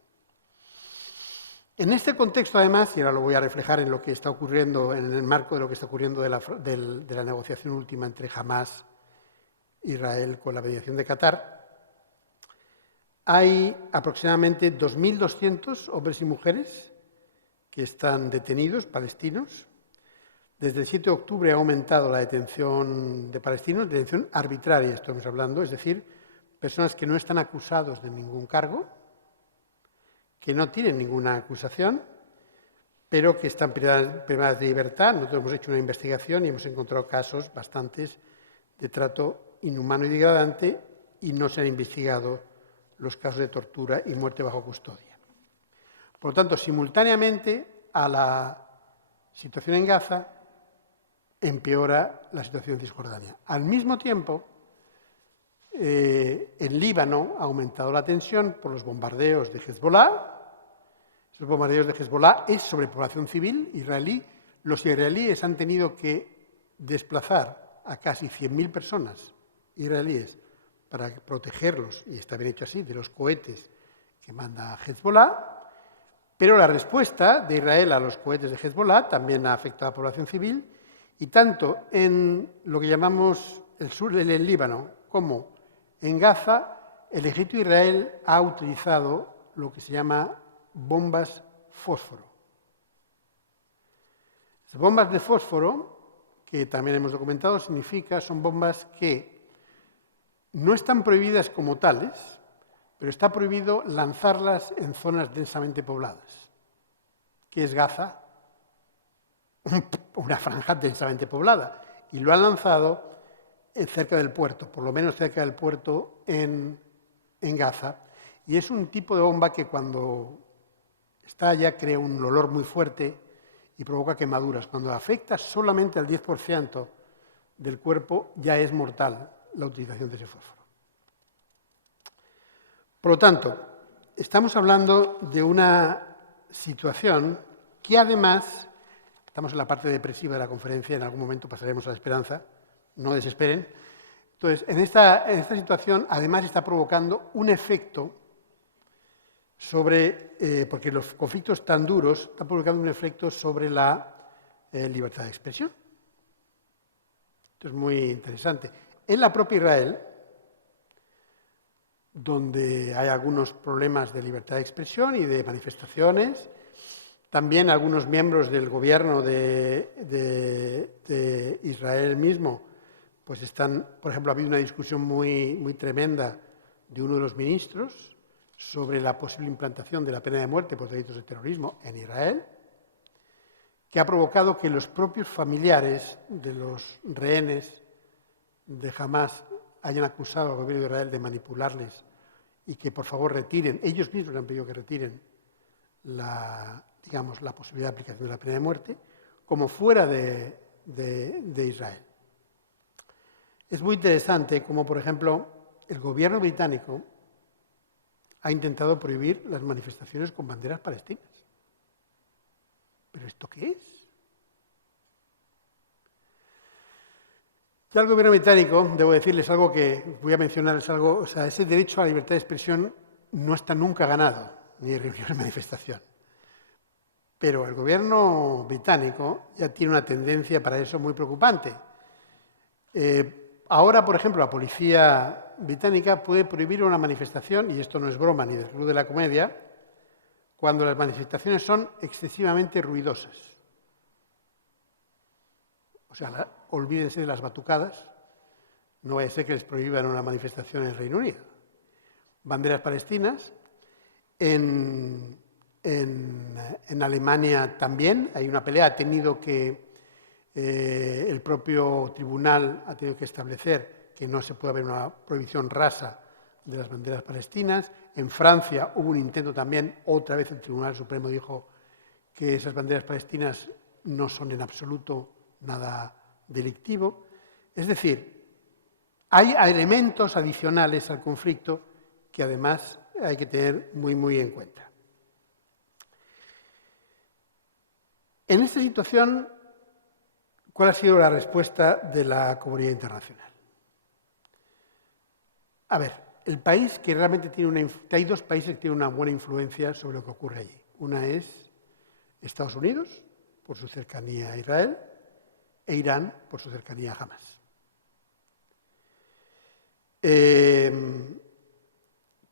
En este contexto, además, y ahora lo voy a reflejar en lo que está ocurriendo, en el marco de lo que está ocurriendo de la negociación última entre Hamás e Israel con la mediación de Qatar, hay aproximadamente 2.200 hombres y mujeres que están detenidos, palestinos. Desde el 7 de octubre ha aumentado la detención de palestinos, detención arbitraria estamos hablando, es decir, personas que no están acusados de ningún cargo, que no tienen ninguna acusación, pero que están privadas de libertad. Nosotros hemos hecho una investigación y hemos encontrado casos bastantes de trato inhumano y degradante y no se han investigado los casos de tortura y muerte bajo custodia. Por lo tanto, simultáneamente a la situación en Gaza, empeora la situación en Cisjordania. Al mismo tiempo, en Líbano ha aumentado la tensión por los bombardeos de Hezbollah. Esos bombardeos de Hezbollah es sobre población civil israelí. Los israelíes han tenido que desplazar a casi 100.000 personas israelíes para protegerlos, y está bien hecho así, de los cohetes que manda Hezbollah. Pero la respuesta de Israel a los cohetes de Hezbollah también ha afectado a la población civil, y tanto en lo que llamamos el sur del Líbano como en Gaza, el ejército de Israel ha utilizado lo que se llama bombas fósforo. Las bombas de fósforo, que también hemos documentado, son bombas que no están prohibidas como tales, pero está prohibido lanzarlas en zonas densamente pobladas. ¿Qué es Gaza? Una franja densamente poblada. Y lo han lanzado cerca del puerto, por lo menos cerca del puerto en Gaza. Y es un tipo de bomba que cuando estalla crea un olor muy fuerte y provoca quemaduras. Cuando afecta solamente al 10% del cuerpo, ya es mortal la utilización de ese fósforo. Por lo tanto, estamos hablando de una situación que además, estamos en la parte depresiva de la conferencia, en algún momento pasaremos a la esperanza, no desesperen. Entonces, en esta situación, además, está provocando un efecto sobre, porque los conflictos tan duros están provocando un efecto sobre la libertad de expresión. Esto es muy interesante. En la propia Israel, donde hay algunos problemas de libertad de expresión y de manifestaciones, también algunos miembros del gobierno de Israel mismo, pues están, por ejemplo, ha habido una discusión muy tremenda de uno de los ministros sobre la posible implantación de la pena de muerte por delitos de terrorismo en Israel, que ha provocado que los propios familiares de los rehenes de Hamás hayan acusado al gobierno de Israel de manipularles y que por favor retiren, ellos mismos han pedido que retiren la posibilidad de aplicación de la pena de muerte, como fuera de Israel. Es muy interesante cómo, por ejemplo, el gobierno británico ha intentado prohibir las manifestaciones con banderas palestinas. ¿Pero esto qué es? Ya el gobierno británico, debo decirles algo que voy a mencionarles algo, o sea, ese derecho a la libertad de expresión no está nunca ganado, ni de reunión ni manifestación. Pero el gobierno británico ya tiene una tendencia para eso muy preocupante. Ahora, por ejemplo, la policía británica puede prohibir una manifestación, y esto no es broma ni del Club de la Comedia, cuando las manifestaciones son excesivamente ruidosas. O sea, olvídense de las batucadas, no vaya a ser que les prohíban una manifestación en el Reino Unido. Banderas palestinas. En Alemania también hay una pelea, ha tenido que el propio tribunal ha tenido que establecer que no se puede haber una prohibición rasa de las banderas palestinas. En Francia hubo un intento también, otra vez el Tribunal Supremo dijo que esas banderas palestinas no son en absoluto nada delictivo. Es decir, hay elementos adicionales al conflicto que además hay que tener muy en cuenta. En esta situación, ¿cuál ha sido la respuesta de la comunidad internacional? A ver, el país que realmente tiene hay dos países que tienen una buena influencia sobre lo que ocurre allí. Una es Estados Unidos, por su cercanía a Israel, e Irán, por su cercanía a Hamás.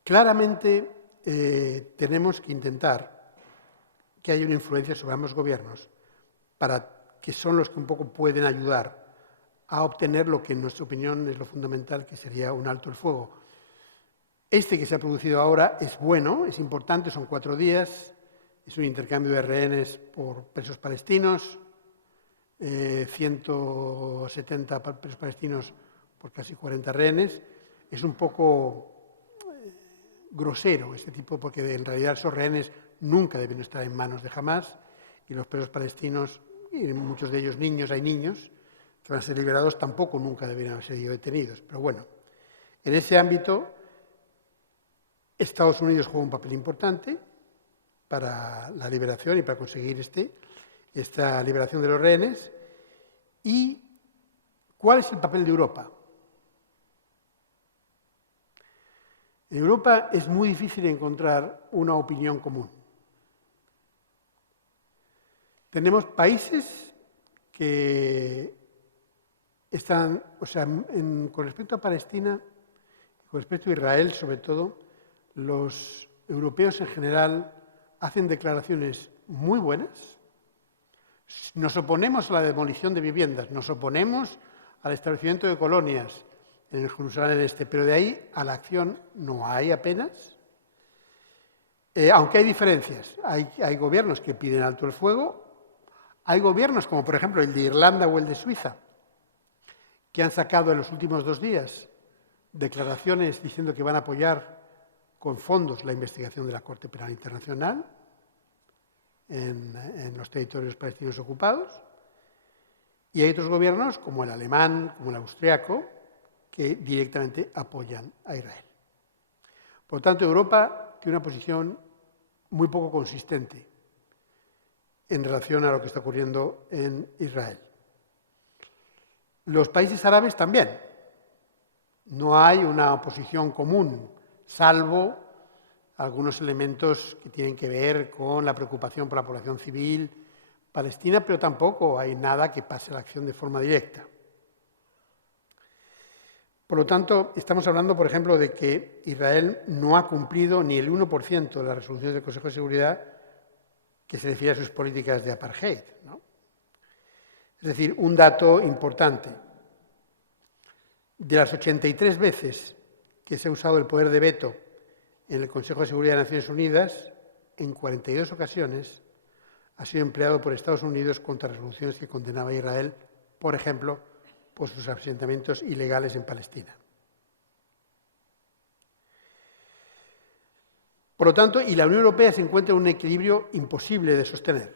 Claramente tenemos que intentar que haya una influencia sobre ambos gobiernos que son los que un poco pueden ayudar a obtener lo que en nuestra opinión es lo fundamental, que sería un alto el fuego. Este que se ha producido ahora es bueno, es importante, son 4 días, es un intercambio de rehenes por presos palestinos, 170 presos palestinos por casi 40 rehenes. Es un poco grosero este tipo, porque en realidad esos rehenes nunca deben estar en manos de Hamás, y los presos palestinos, y muchos de ellos niños, hay niños que van a ser liberados, tampoco nunca deberían haber sido detenidos. Pero bueno, en ese ámbito Estados Unidos juega un papel importante para la liberación y para conseguir esta liberación de los rehenes. ¿Y cuál es el papel de Europa? En Europa es muy difícil encontrar una opinión común. Tenemos países que están, con respecto a Palestina, con respecto a Israel sobre todo, los europeos en general hacen declaraciones muy buenas. Nos oponemos a la demolición de viviendas, nos oponemos al establecimiento de colonias en el Jerusalén Este, pero de ahí a la acción no hay apenas. Aunque hay diferencias, hay gobiernos que piden alto el fuego, hay gobiernos como por ejemplo el de Irlanda o el de Suiza, que han sacado en los últimos 2 días declaraciones diciendo que van a apoyar con fondos la investigación de la Corte Penal Internacional en los territorios palestinos ocupados. Y hay otros gobiernos, como el alemán, como el austriaco, que directamente apoyan a Israel. Por lo tanto, Europa tiene una posición muy poco consistente en relación a lo que está ocurriendo en Israel. Los países árabes también. No hay una posición común, salvo algunos elementos que tienen que ver con la preocupación por la población civil palestina, pero tampoco hay nada que pase a la acción de forma directa. Por lo tanto, estamos hablando, por ejemplo, de que Israel no ha cumplido ni el 1% de las resoluciones del Consejo de Seguridad que se refiere a sus políticas de apartheid, ¿no? Es decir, un dato importante. De las 83 veces que se ha usado el poder de veto en el Consejo de Seguridad de Naciones Unidas, en 42 ocasiones ha sido empleado por Estados Unidos contra resoluciones que condenaba a Israel, por ejemplo, por sus asentamientos ilegales en Palestina. Por lo tanto, y la Unión Europea se encuentra en un equilibrio imposible de sostener,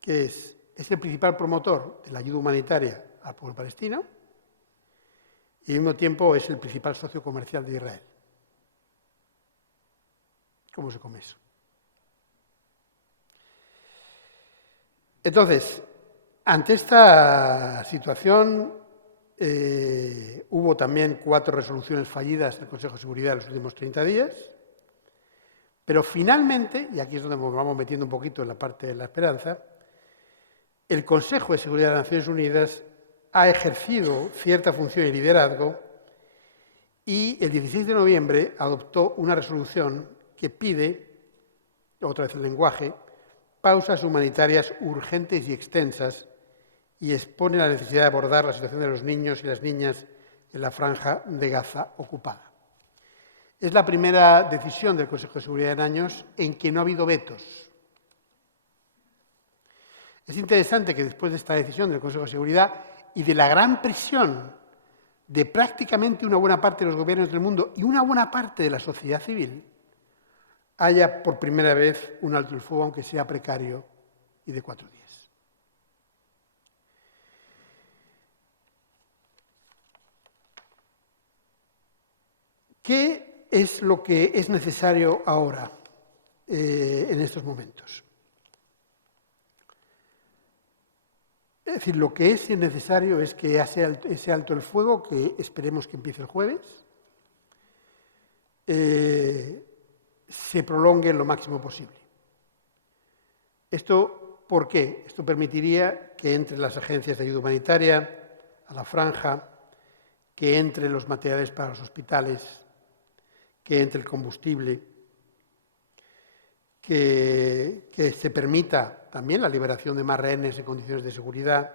que es el principal promotor de la ayuda humanitaria al pueblo palestino y al mismo tiempo es el principal socio comercial de Israel. ¿Cómo se come eso? Entonces, ante esta situación, hubo también 4 resoluciones fallidas del Consejo de Seguridad en los últimos 30 días, pero finalmente, y aquí es donde nos vamos metiendo un poquito en la parte de la esperanza, el Consejo de Seguridad de Naciones Unidas ha ejercido cierta función y liderazgo y el 16 de noviembre adoptó una resolución que pide, otra vez el lenguaje, pausas humanitarias urgentes y extensas y expone la necesidad de abordar la situación de los niños y las niñas en la franja de Gaza ocupada. Es la primera decisión del Consejo de Seguridad en años en que no ha habido vetos. Es interesante que después de esta decisión del Consejo de Seguridad y de la gran presión de prácticamente una buena parte de los gobiernos del mundo y una buena parte de la sociedad civil, haya por primera vez un alto el fuego, aunque sea precario y de 4 días. ¿Qué es lo que es necesario ahora, en estos momentos? Es decir, lo que es necesario es que ese alto el fuego, que esperemos que empiece el jueves, se prolongue lo máximo posible. ¿Esto por qué? Esto permitiría que entre las agencias de ayuda humanitaria a la franja, que entre los materiales para los hospitales, que entre el combustible, que se permita también la liberación de más rehenes en condiciones de seguridad.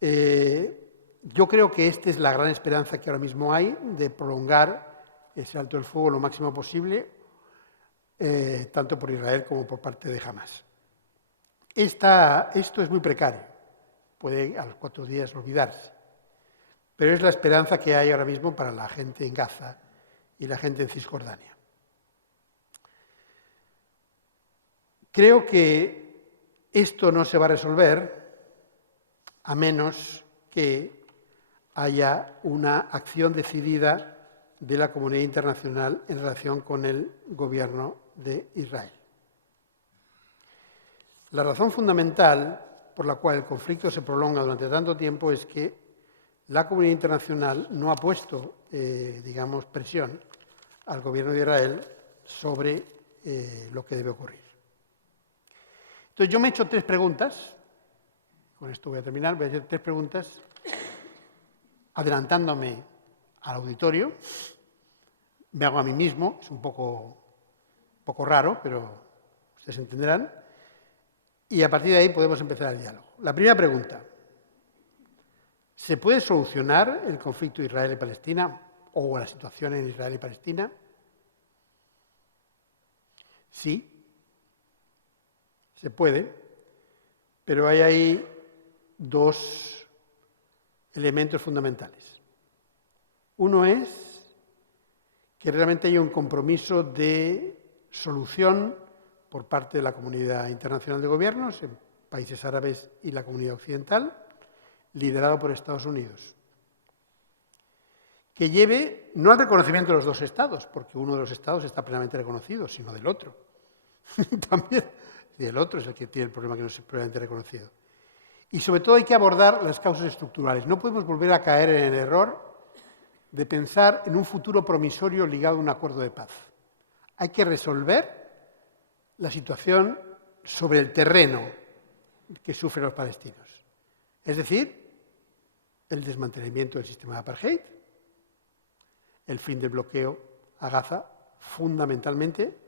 Yo creo que esta es la gran esperanza que ahora mismo hay de prolongar ese alto el fuego lo máximo posible, tanto por Israel como por parte de Hamás. Esto es muy precario, puede a los 4 días olvidarse, pero es la esperanza que hay ahora mismo para la gente en Gaza y la gente en Cisjordania. Creo que esto no se va a resolver a menos que haya una acción decidida de la comunidad internacional en relación con el gobierno de Israel. La razón fundamental por la cual el conflicto se prolonga durante tanto tiempo es que la comunidad internacional no ha puesto, presión al gobierno de Israel sobre lo que debe ocurrir. Entonces, yo me he hecho 3 preguntas, con esto voy a terminar, voy a hacer 3 preguntas, adelantándome al auditorio, me hago a mí mismo, es un poco raro, pero ustedes entenderán, y a partir de ahí podemos empezar el diálogo. La primera pregunta, ¿se puede solucionar el conflicto Israel y Palestina o la situación en Israel y Palestina? Sí. Se puede, pero hay ahí 2 elementos fundamentales. Uno es que realmente hay un compromiso de solución por parte de la comunidad internacional de gobiernos, en países árabes y la comunidad occidental, liderado por Estados Unidos, que lleve no al reconocimiento de los 2 estados, porque uno de los estados está plenamente reconocido, sino del otro. También. Y el otro es el que tiene el problema que no es plenamente reconocido. Y sobre todo hay que abordar las causas estructurales. No podemos volver a caer en el error de pensar en un futuro promisorio ligado a un acuerdo de paz. Hay que resolver la situación sobre el terreno que sufren los palestinos. Es decir, el desmantelamiento del sistema de apartheid, el fin del bloqueo a Gaza, fundamentalmente,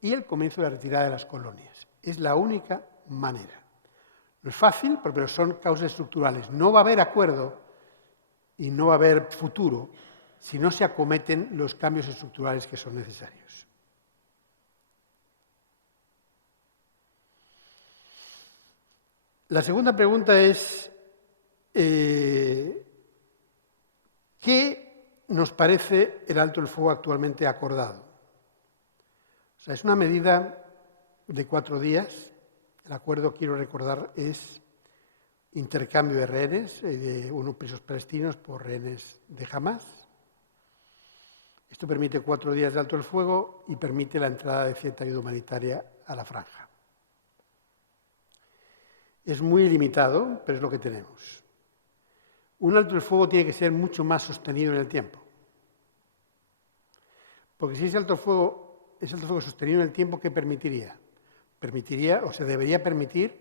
y el comienzo de la retirada de las colonias. Es la única manera. No es fácil, pero son causas estructurales. No va a haber acuerdo y no va a haber futuro si no se acometen los cambios estructurales que son necesarios. La segunda pregunta es, ¿qué nos parece el alto el fuego actualmente acordado? O sea, es una medida de 4 días. El acuerdo, quiero recordar, es intercambio de rehenes, de unos presos palestinos por rehenes de Hamás. Esto permite 4 días de alto el fuego y permite la entrada de cierta ayuda humanitaria a la franja. Es muy limitado, pero es lo que tenemos. Un alto el fuego tiene que ser mucho más sostenido en el tiempo. Porque si ese alto el fuego sostenido en el tiempo, ¿qué permitiría? Debería permitir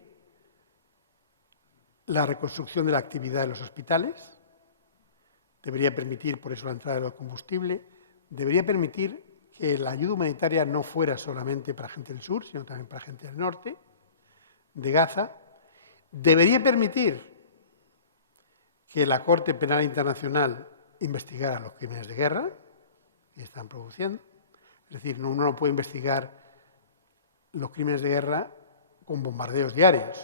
la reconstrucción de la actividad de los hospitales, debería permitir, por eso, la entrada del combustible, debería permitir que la ayuda humanitaria no fuera solamente para gente del sur, sino también para gente del norte, de Gaza, debería permitir que la Corte Penal Internacional investigara los crímenes de guerra que están produciendo. Es decir, uno no puede investigar los crímenes de guerra con bombardeos diarios.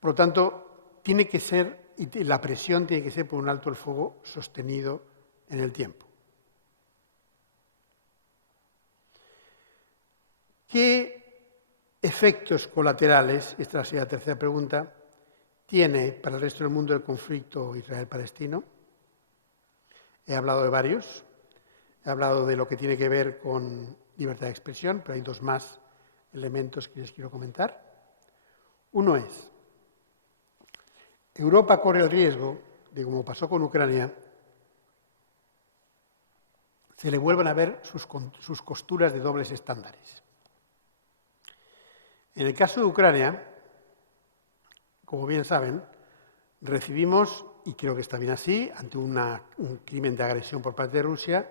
Por lo tanto, la presión tiene que ser por un alto el fuego sostenido en el tiempo. ¿Qué efectos colaterales, esta sería la tercera pregunta, tiene para el resto del mundo el conflicto Israel-Palestino? He hablado de varios. He hablado de lo que tiene que ver con libertad de expresión, pero hay 2 más elementos que les quiero comentar. Uno es, Europa corre el riesgo de, como pasó con Ucrania, se le vuelvan a ver sus costuras de dobles estándares. En el caso de Ucrania, como bien saben, recibimos, y creo que está bien así, ante un crimen de agresión por parte de Rusia,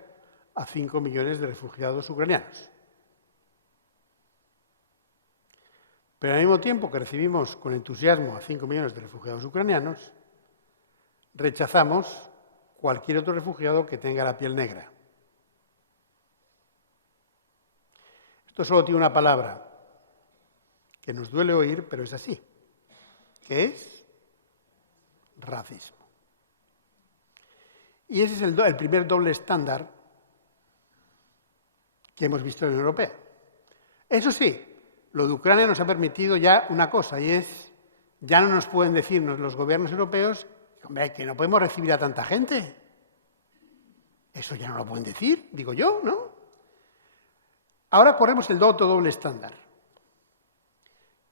a 5 millones de refugiados ucranianos. Pero al mismo tiempo que recibimos con entusiasmo a 5 millones de refugiados ucranianos, rechazamos cualquier otro refugiado que tenga la piel negra. Esto solo tiene una palabra que nos duele oír, pero es así, que es racismo. Y ese es el primer doble estándar que hemos visto en la Unión Europea. Eso sí, lo de Ucrania nos ha permitido ya una cosa, y es, ya no nos pueden decirnos los gobiernos europeos, hombre, que no podemos recibir a tanta gente. Eso ya no lo pueden decir, digo yo, ¿no? Ahora corremos el otro doble estándar,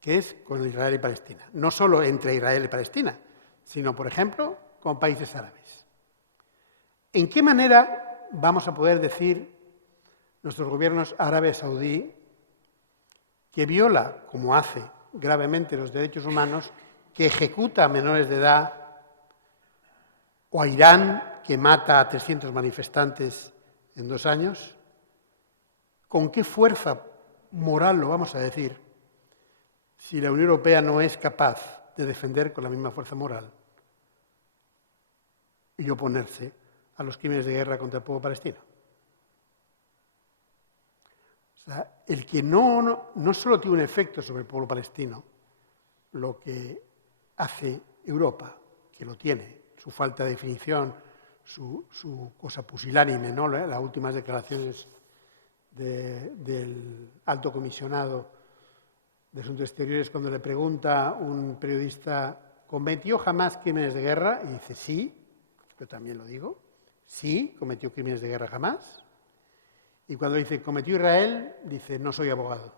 que es con Israel y Palestina. No solo entre Israel y Palestina, sino, por ejemplo, con países árabes. ¿En qué manera vamos a poder decir nuestros gobiernos árabe, saudí, que viola, como hace gravemente los derechos humanos, que ejecuta a menores de edad, o a Irán, que mata a 300 manifestantes en 2 años? ¿Con qué fuerza moral lo vamos a decir si la Unión Europea no es capaz de defender con la misma fuerza moral y oponerse a los crímenes de guerra contra el pueblo palestino? O sea, el que no solo tiene un efecto sobre el pueblo palestino, lo que hace Europa, que lo tiene, su falta de definición, su cosa pusilánime, ¿no? Las últimas declaraciones del alto comisionado de Asuntos Exteriores, cuando le pregunta un periodista, ¿cometió jamás crímenes de guerra? Y dice, sí, yo también lo digo, sí, cometió crímenes de guerra jamás. Y cuando dice, ¿cometió Israel? Dice, no soy abogado.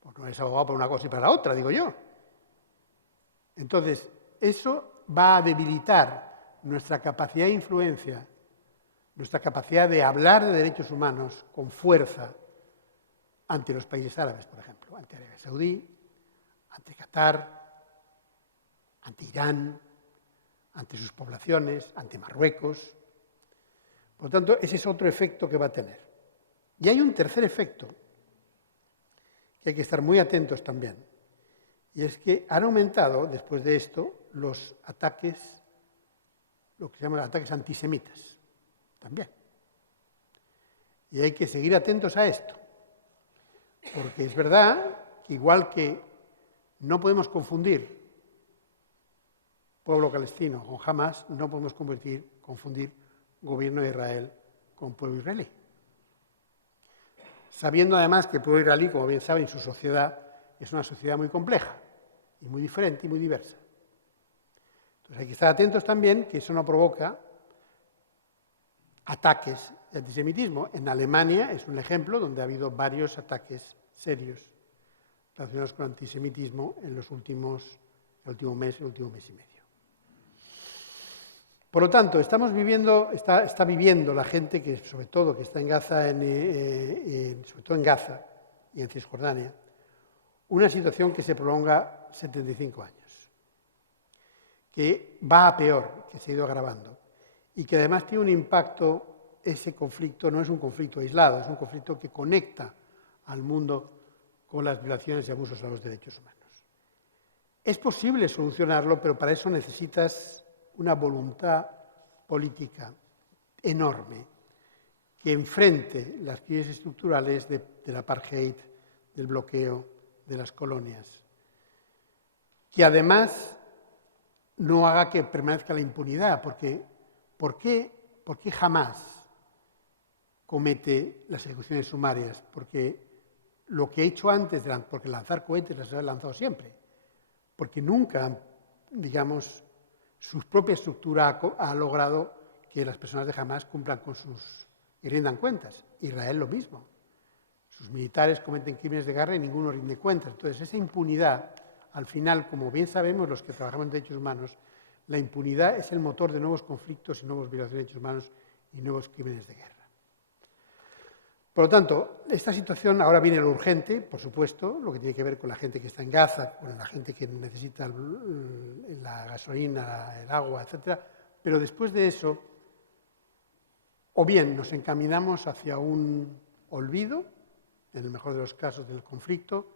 Pues no es abogado para una cosa y para la otra, digo yo. Entonces, eso va a debilitar nuestra capacidad de influencia, nuestra capacidad de hablar de derechos humanos con fuerza ante los países árabes, por ejemplo, ante Arabia Saudí, ante Qatar, ante Irán, ante sus poblaciones, ante Marruecos. Por lo tanto, ese es otro efecto que va a tener. Y hay un tercer efecto que hay que estar muy atentos también, y es que han aumentado, después de esto, los ataques, lo que se llaman ataques antisemitas, también. Y hay que seguir atentos a esto, porque es verdad que igual que no podemos confundir pueblo palestino con Hamas, no podemos confundir gobierno de Israel con pueblo israelí. Sabiendo además que el pueblo israelí, como bien saben, su sociedad es una sociedad muy compleja y muy diferente y muy diversa. Entonces hay que estar atentos también que eso no provoca ataques de antisemitismo. En Alemania es un ejemplo donde ha habido varios ataques serios relacionados con antisemitismo en el último mes y medio. Por lo tanto, está viviendo la gente que, sobre todo, que está en Gaza, sobre todo en Gaza y en Cisjordania, una situación que se prolonga 75 años, que va a peor, que se ha ido agravando, y que además tiene un impacto, ese conflicto no es un conflicto aislado, es un conflicto que conecta al mundo con las violaciones y abusos a los derechos humanos. Es posible solucionarlo, pero para eso necesitas una voluntad política enorme que enfrente las crisis estructurales del apartheid, del bloqueo, de las colonias, que además no haga que permanezca la impunidad, porque ¿por qué jamás comete las ejecuciones sumarias? Porque lo que he hecho antes, porque lanzar cohetes las ha lanzado siempre, porque nunca, digamos, su propia estructura ha logrado que las personas de Hamas cumplan con y rindan cuentas. Israel lo mismo. Sus militares cometen crímenes de guerra y ninguno rinde cuentas. Entonces, esa impunidad, al final, como bien sabemos los que trabajamos en derechos humanos, la impunidad es el motor de nuevos conflictos y nuevas violaciones de derechos humanos y nuevos crímenes de guerra. Por lo tanto, esta situación ahora viene lo urgente, por supuesto, lo que tiene que ver con la gente que está en Gaza, con la gente que necesita la gasolina, el agua, etc. Pero después de eso, o bien nos encaminamos hacia un olvido, en el mejor de los casos del conflicto,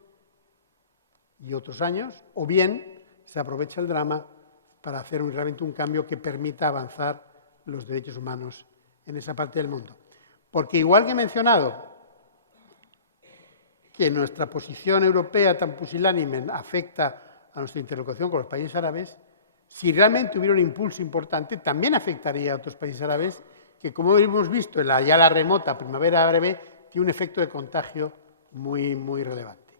y otros años, o bien se aprovecha el drama para hacer realmente un cambio que permita avanzar los derechos humanos en esa parte del mundo. Porque igual que he mencionado que nuestra posición europea tan pusilánime afecta a nuestra interlocución con los países árabes, si realmente hubiera un impulso importante, también afectaría a otros países árabes que, como hemos visto en la remota primavera árabe, tiene un efecto de contagio muy, muy relevante.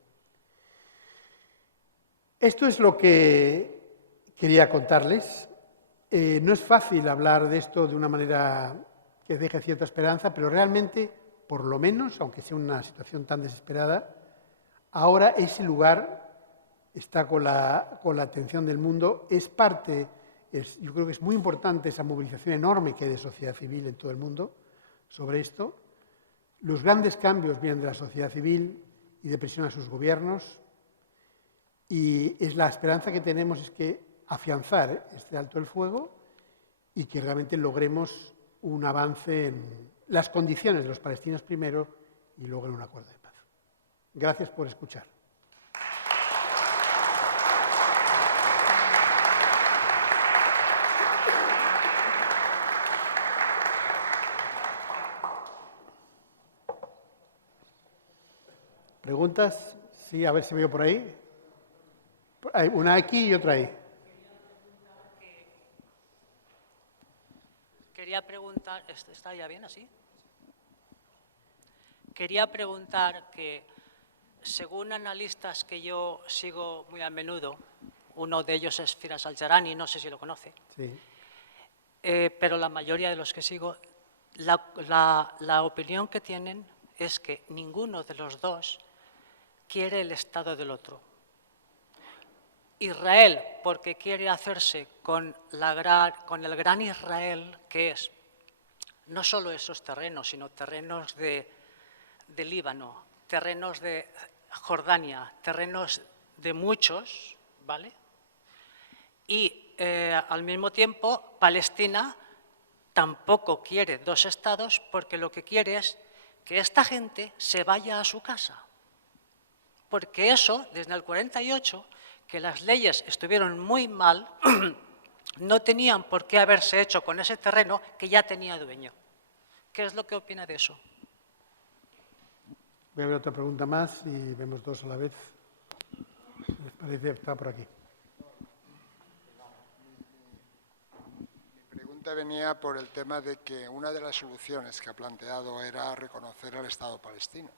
Esto es lo que quería contarles. No es fácil hablar de esto de una manera que deje cierta esperanza, pero realmente, por lo menos, aunque sea una situación tan desesperada, ahora ese lugar está con la atención del mundo, es parte, yo creo que es muy importante esa movilización enorme que hay de sociedad civil en todo el mundo sobre esto. Los grandes cambios vienen de la sociedad civil y de presión a sus gobiernos, y es la esperanza que tenemos es que afianzar este alto el fuego y que realmente logremos un avance en las condiciones de los palestinos primero y luego en un acuerdo de paz. Gracias por escuchar. ¿Preguntas? Sí, a ver si veo por ahí. Hay una aquí y otra ahí. Quería preguntar, ¿está ya bien así? Quería preguntar que, según analistas que yo sigo muy a menudo, uno de ellos es Firas Al-Jarani, no sé si lo conoce, Sí. pero la mayoría de los que sigo, la opinión que tienen es que ninguno de los dos quiere el Estado del otro. Israel, porque quiere hacerse con el gran Israel, que es no solo esos terrenos, sino terrenos de Líbano, terrenos de Jordania, terrenos de muchos, ¿vale? Y al mismo tiempo, Palestina tampoco quiere dos estados porque lo que quiere es que esta gente se vaya a su casa. Porque eso, desde el 48, que las leyes estuvieron muy mal, no tenían por qué haberse hecho con ese terreno que ya tenía dueño. ¿Qué es lo que opina de eso? Voy a ver otra pregunta más y vemos dos a la vez. ¿Les parece que está por aquí? Mi pregunta venía por el tema de que una de las soluciones que ha planteado era reconocer al Estado palestino.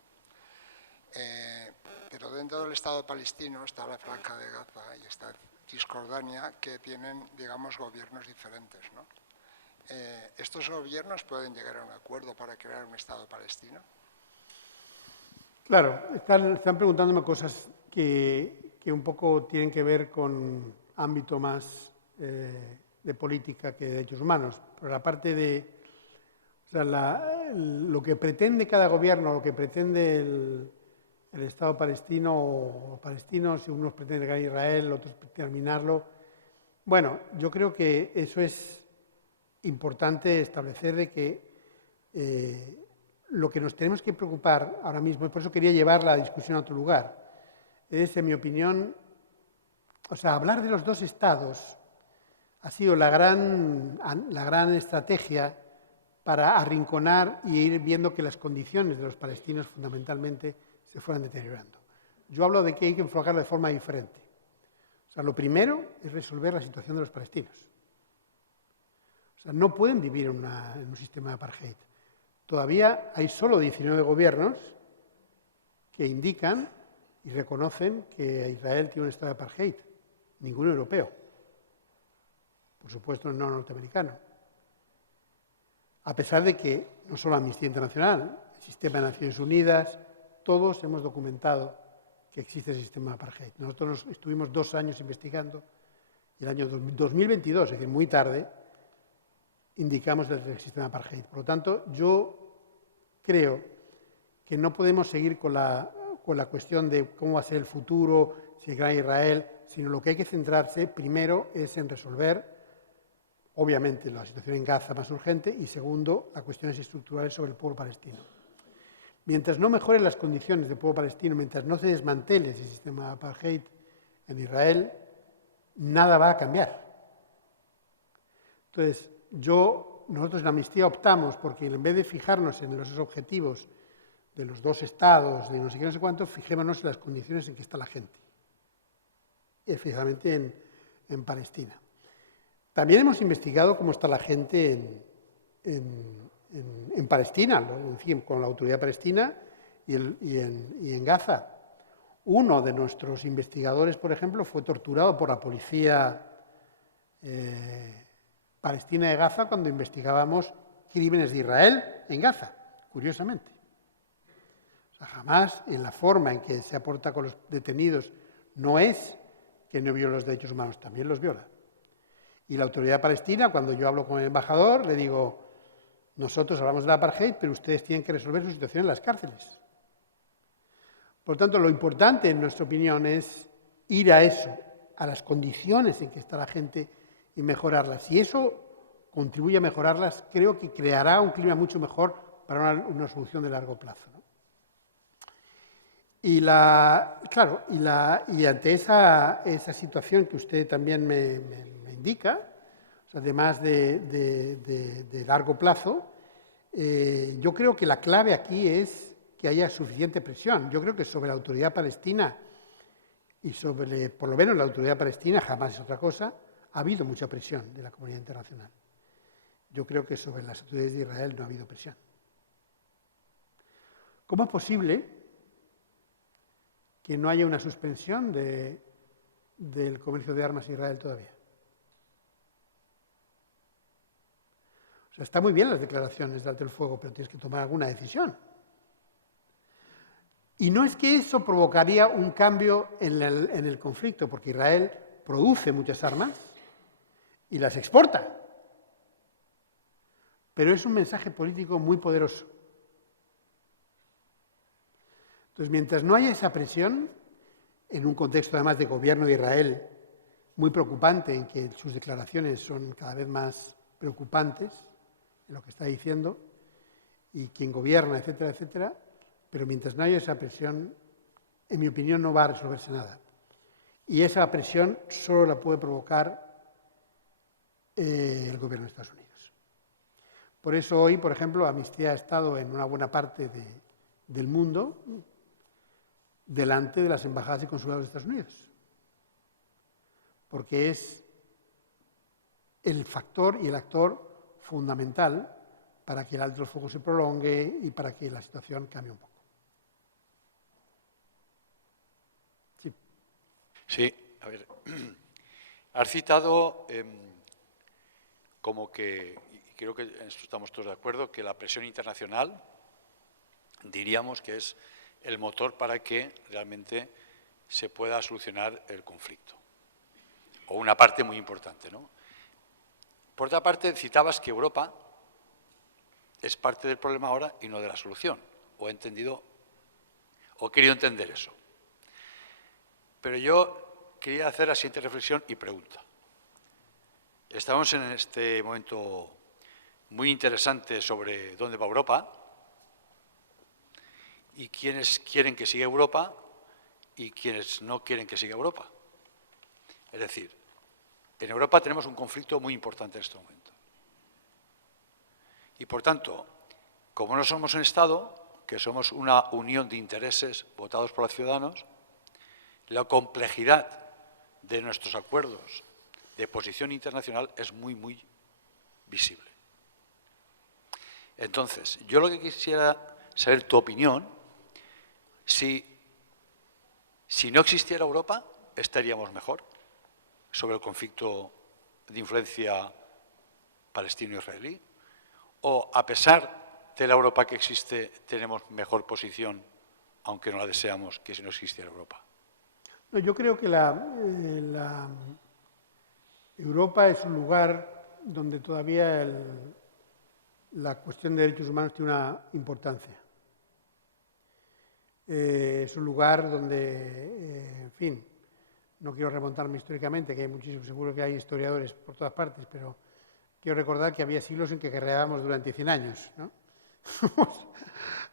Pero dentro del Estado palestino está la Franja de Gaza y está Cisjordania, que tienen, digamos, gobiernos diferentes, ¿no? ¿Estos gobiernos pueden llegar a un acuerdo para crear un Estado palestino? Claro, están preguntándome cosas que un poco tienen que ver con ámbito más de política que de derechos humanos. Pero la parte de lo que pretende cada gobierno, lo que pretende el Estado palestino o palestinos, si unos pretenden llegar a Israel, otros terminarlo. Bueno, yo creo que eso es importante establecer de que lo que nos tenemos que preocupar ahora mismo, y por eso quería llevar la discusión a otro lugar, es, en mi opinión, hablar de los dos estados ha sido la gran estrategia para arrinconar y ir viendo que las condiciones de los palestinos fundamentalmente se fueran deteriorando. Yo hablo de que hay que enfocarlo de forma diferente. Lo primero es resolver la situación de los palestinos. No pueden vivir en un sistema de apartheid. Todavía hay solo 19 gobiernos que indican y reconocen que Israel tiene un estado de apartheid. Ninguno europeo. Por supuesto, no norteamericano. A pesar de que no solo Amnistía Internacional, el sistema de Naciones Unidas, todos hemos documentado que existe ese sistema de apartheid. Nosotros estuvimos 2 años investigando y el año 2022, es decir, muy tarde, indicamos el sistema de apartheid. Por lo tanto, yo creo que no podemos seguir con la cuestión de cómo va a ser el futuro, si Gran Israel, sino lo que hay que centrarse primero es en resolver, obviamente, la situación en Gaza más urgente y segundo, las cuestiones estructurales sobre el pueblo palestino. Mientras no mejoren las condiciones del pueblo palestino, mientras no se desmantele ese sistema de apartheid en Israel, nada va a cambiar. Entonces, nosotros en Amnistía optamos porque en vez de fijarnos en los objetivos de los dos estados, de no sé qué, no sé cuánto, fijémonos en las condiciones en que está la gente, especialmente en Palestina. También hemos investigado cómo está la gente en Palestina, en fin, con la autoridad palestina y en Gaza. Uno de nuestros investigadores, por ejemplo, fue torturado por la policía palestina de Gaza cuando investigábamos crímenes de Israel en Gaza, curiosamente. Jamás en la forma en que se aporta con los detenidos no es que no viola los derechos humanos, también los viola. Y la autoridad palestina, cuando yo hablo con el embajador, le digo, nosotros hablamos del apartheid, pero ustedes tienen que resolver su situación en las cárceles. Por lo tanto, lo importante, en nuestra opinión, es ir a eso, a las condiciones en que está la gente y mejorarlas. Si eso contribuye a mejorarlas, creo que creará un clima mucho mejor para una solución de largo plazo, ¿no? Y ante esa situación que usted también me indica, además de largo plazo, yo creo que la clave aquí es que haya suficiente presión. Yo creo que sobre la autoridad palestina y sobre, por lo menos la autoridad palestina, jamás es otra cosa, ha habido mucha presión de la comunidad internacional. Yo creo que sobre las autoridades de Israel no ha habido presión. ¿Cómo es posible que no haya una suspensión del comercio de armas a Israel todavía? Está muy bien las declaraciones de alto el fuego, pero tienes que tomar alguna decisión. Y no es que eso provocaría un cambio en el conflicto, porque Israel produce muchas armas y las exporta. Pero es un mensaje político muy poderoso. Entonces, mientras no haya esa presión, en un contexto además de gobierno de Israel muy preocupante en que sus declaraciones son cada vez más preocupantes en lo que está diciendo, y quien gobierna, etcétera, etcétera, pero mientras no haya esa presión, en mi opinión, no va a resolverse nada. Y esa presión solo la puede provocar el gobierno de Estados Unidos. Por eso hoy, por ejemplo, Amnistía ha estado en una buena parte del mundo delante de las embajadas y consulados de Estados Unidos, porque es el factor y el actor fundamental para que el alto el fuego se prolongue y para que la situación cambie un poco. Sí. Sí, a ver, has citado como que, y creo que en esto estamos todos de acuerdo, que la presión internacional diríamos que es el motor para que realmente se pueda solucionar el conflicto, o una parte muy importante, ¿no? Por otra parte, citabas que Europa es parte del problema ahora y no de la solución, o he entendido, o he querido entender eso. Pero yo quería hacer la siguiente reflexión y pregunta. Estamos en este momento muy interesante sobre dónde va Europa y quiénes quieren que siga Europa y quiénes no quieren que siga Europa. Es decir, en Europa tenemos un conflicto muy importante en este momento. Y, por tanto, como no somos un Estado, que somos una unión de intereses votados por los ciudadanos, la complejidad de nuestros acuerdos de posición internacional es muy, muy visible. Entonces, yo lo que quisiera saber tu opinión, si no existiera Europa, ¿estaríamos mejor sobre el conflicto de influencia palestino-israelí? ¿O, a pesar de la Europa que existe, tenemos mejor posición, aunque no la deseamos, que si no existiera Europa? No, yo creo que Europa es un lugar donde todavía la cuestión de derechos humanos tiene una importancia. Es un lugar donde, en fin, no quiero remontarme históricamente, que hay muchísimos, seguro que hay historiadores por todas partes, pero quiero recordar que había siglos en que guerreábamos durante 100 años, ¿no?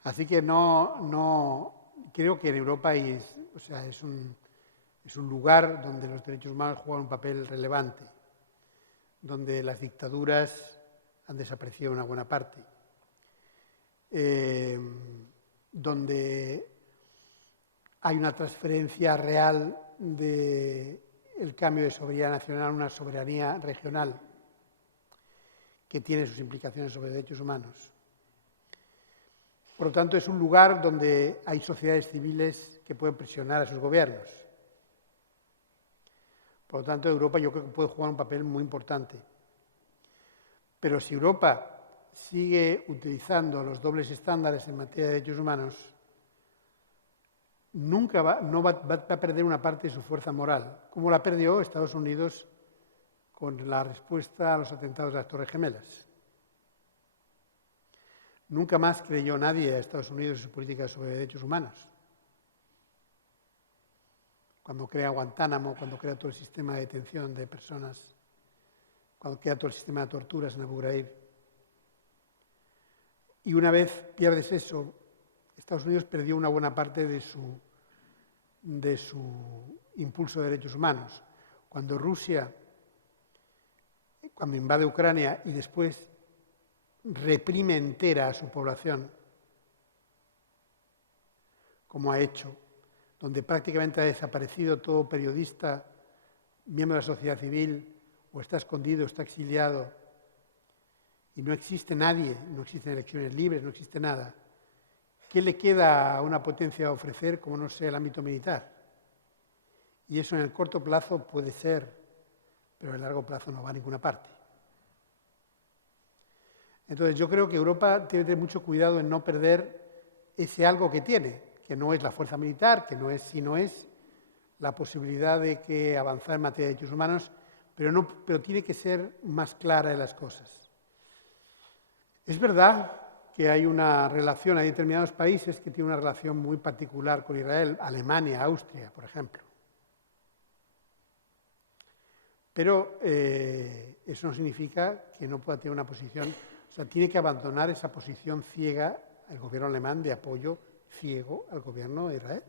Así que no creo que en Europa es un lugar donde los derechos humanos juegan un papel relevante, donde las dictaduras han desaparecido una buena parte, donde hay una transferencia real del cambio de soberanía nacional a una soberanía regional que tiene sus implicaciones sobre derechos humanos. Por lo tanto, es un lugar donde hay sociedades civiles que pueden presionar a sus gobiernos. Por lo tanto, Europa yo creo que puede jugar un papel muy importante. Pero si Europa sigue utilizando los dobles estándares en materia de derechos humanos, nunca va a perder una parte de su fuerza moral, como la perdió Estados Unidos con la respuesta a los atentados de las Torres Gemelas. Nunca más creyó nadie a Estados Unidos en su política sobre derechos humanos. Cuando crea Guantánamo, cuando crea todo el sistema de detención de personas, cuando crea todo el sistema de torturas en Abu Ghraib. Y una vez pierdes eso, Estados Unidos perdió una buena parte de su impulso de derechos humanos. Cuando Rusia, cuando invade Ucrania y después reprime entera a su población, como ha hecho, donde prácticamente ha desaparecido todo periodista, miembro de la sociedad civil, o está escondido, está exiliado, y no existe nadie, no existen elecciones libres, no existe nada. ¿Qué le queda a una potencia a ofrecer como no sea el ámbito militar? Y eso en el corto plazo puede ser, pero en el largo plazo no va a ninguna parte. Entonces yo creo que Europa tiene que tener mucho cuidado en no perder ese algo que tiene, que no es la fuerza militar, sino es la posibilidad de que avanzar en materia de derechos humanos, pero tiene que ser más clara en las cosas. Es verdad que hay una relación, hay determinados países que tienen una relación muy particular con Israel, Alemania, Austria, por ejemplo. Pero eso no significa que no pueda tener una posición, o sea, tiene que abandonar esa posición ciega el gobierno alemán de apoyo ciego al gobierno de Israel.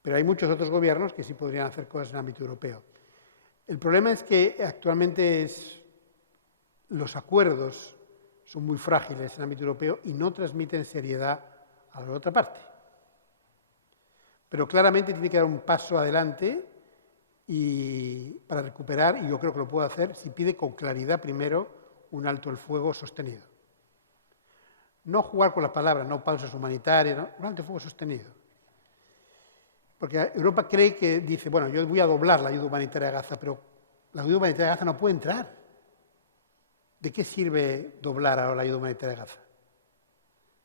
Pero hay muchos otros gobiernos que sí podrían hacer cosas en el ámbito europeo. El problema es que actualmente los acuerdos son muy frágiles en el ámbito europeo y no transmiten seriedad a la otra parte. Pero claramente tiene que dar un paso adelante para recuperar, y yo creo que lo puede hacer, si pide con claridad primero un alto el fuego sostenido. No jugar con las palabras, no pausas humanitarias, ¿no? Un alto el fuego sostenido. Porque Europa cree que dice, bueno, yo voy a doblar la ayuda humanitaria a Gaza, pero la ayuda humanitaria a Gaza no puede entrar. ¿De qué sirve doblar ahora la ayuda humanitaria a Gaza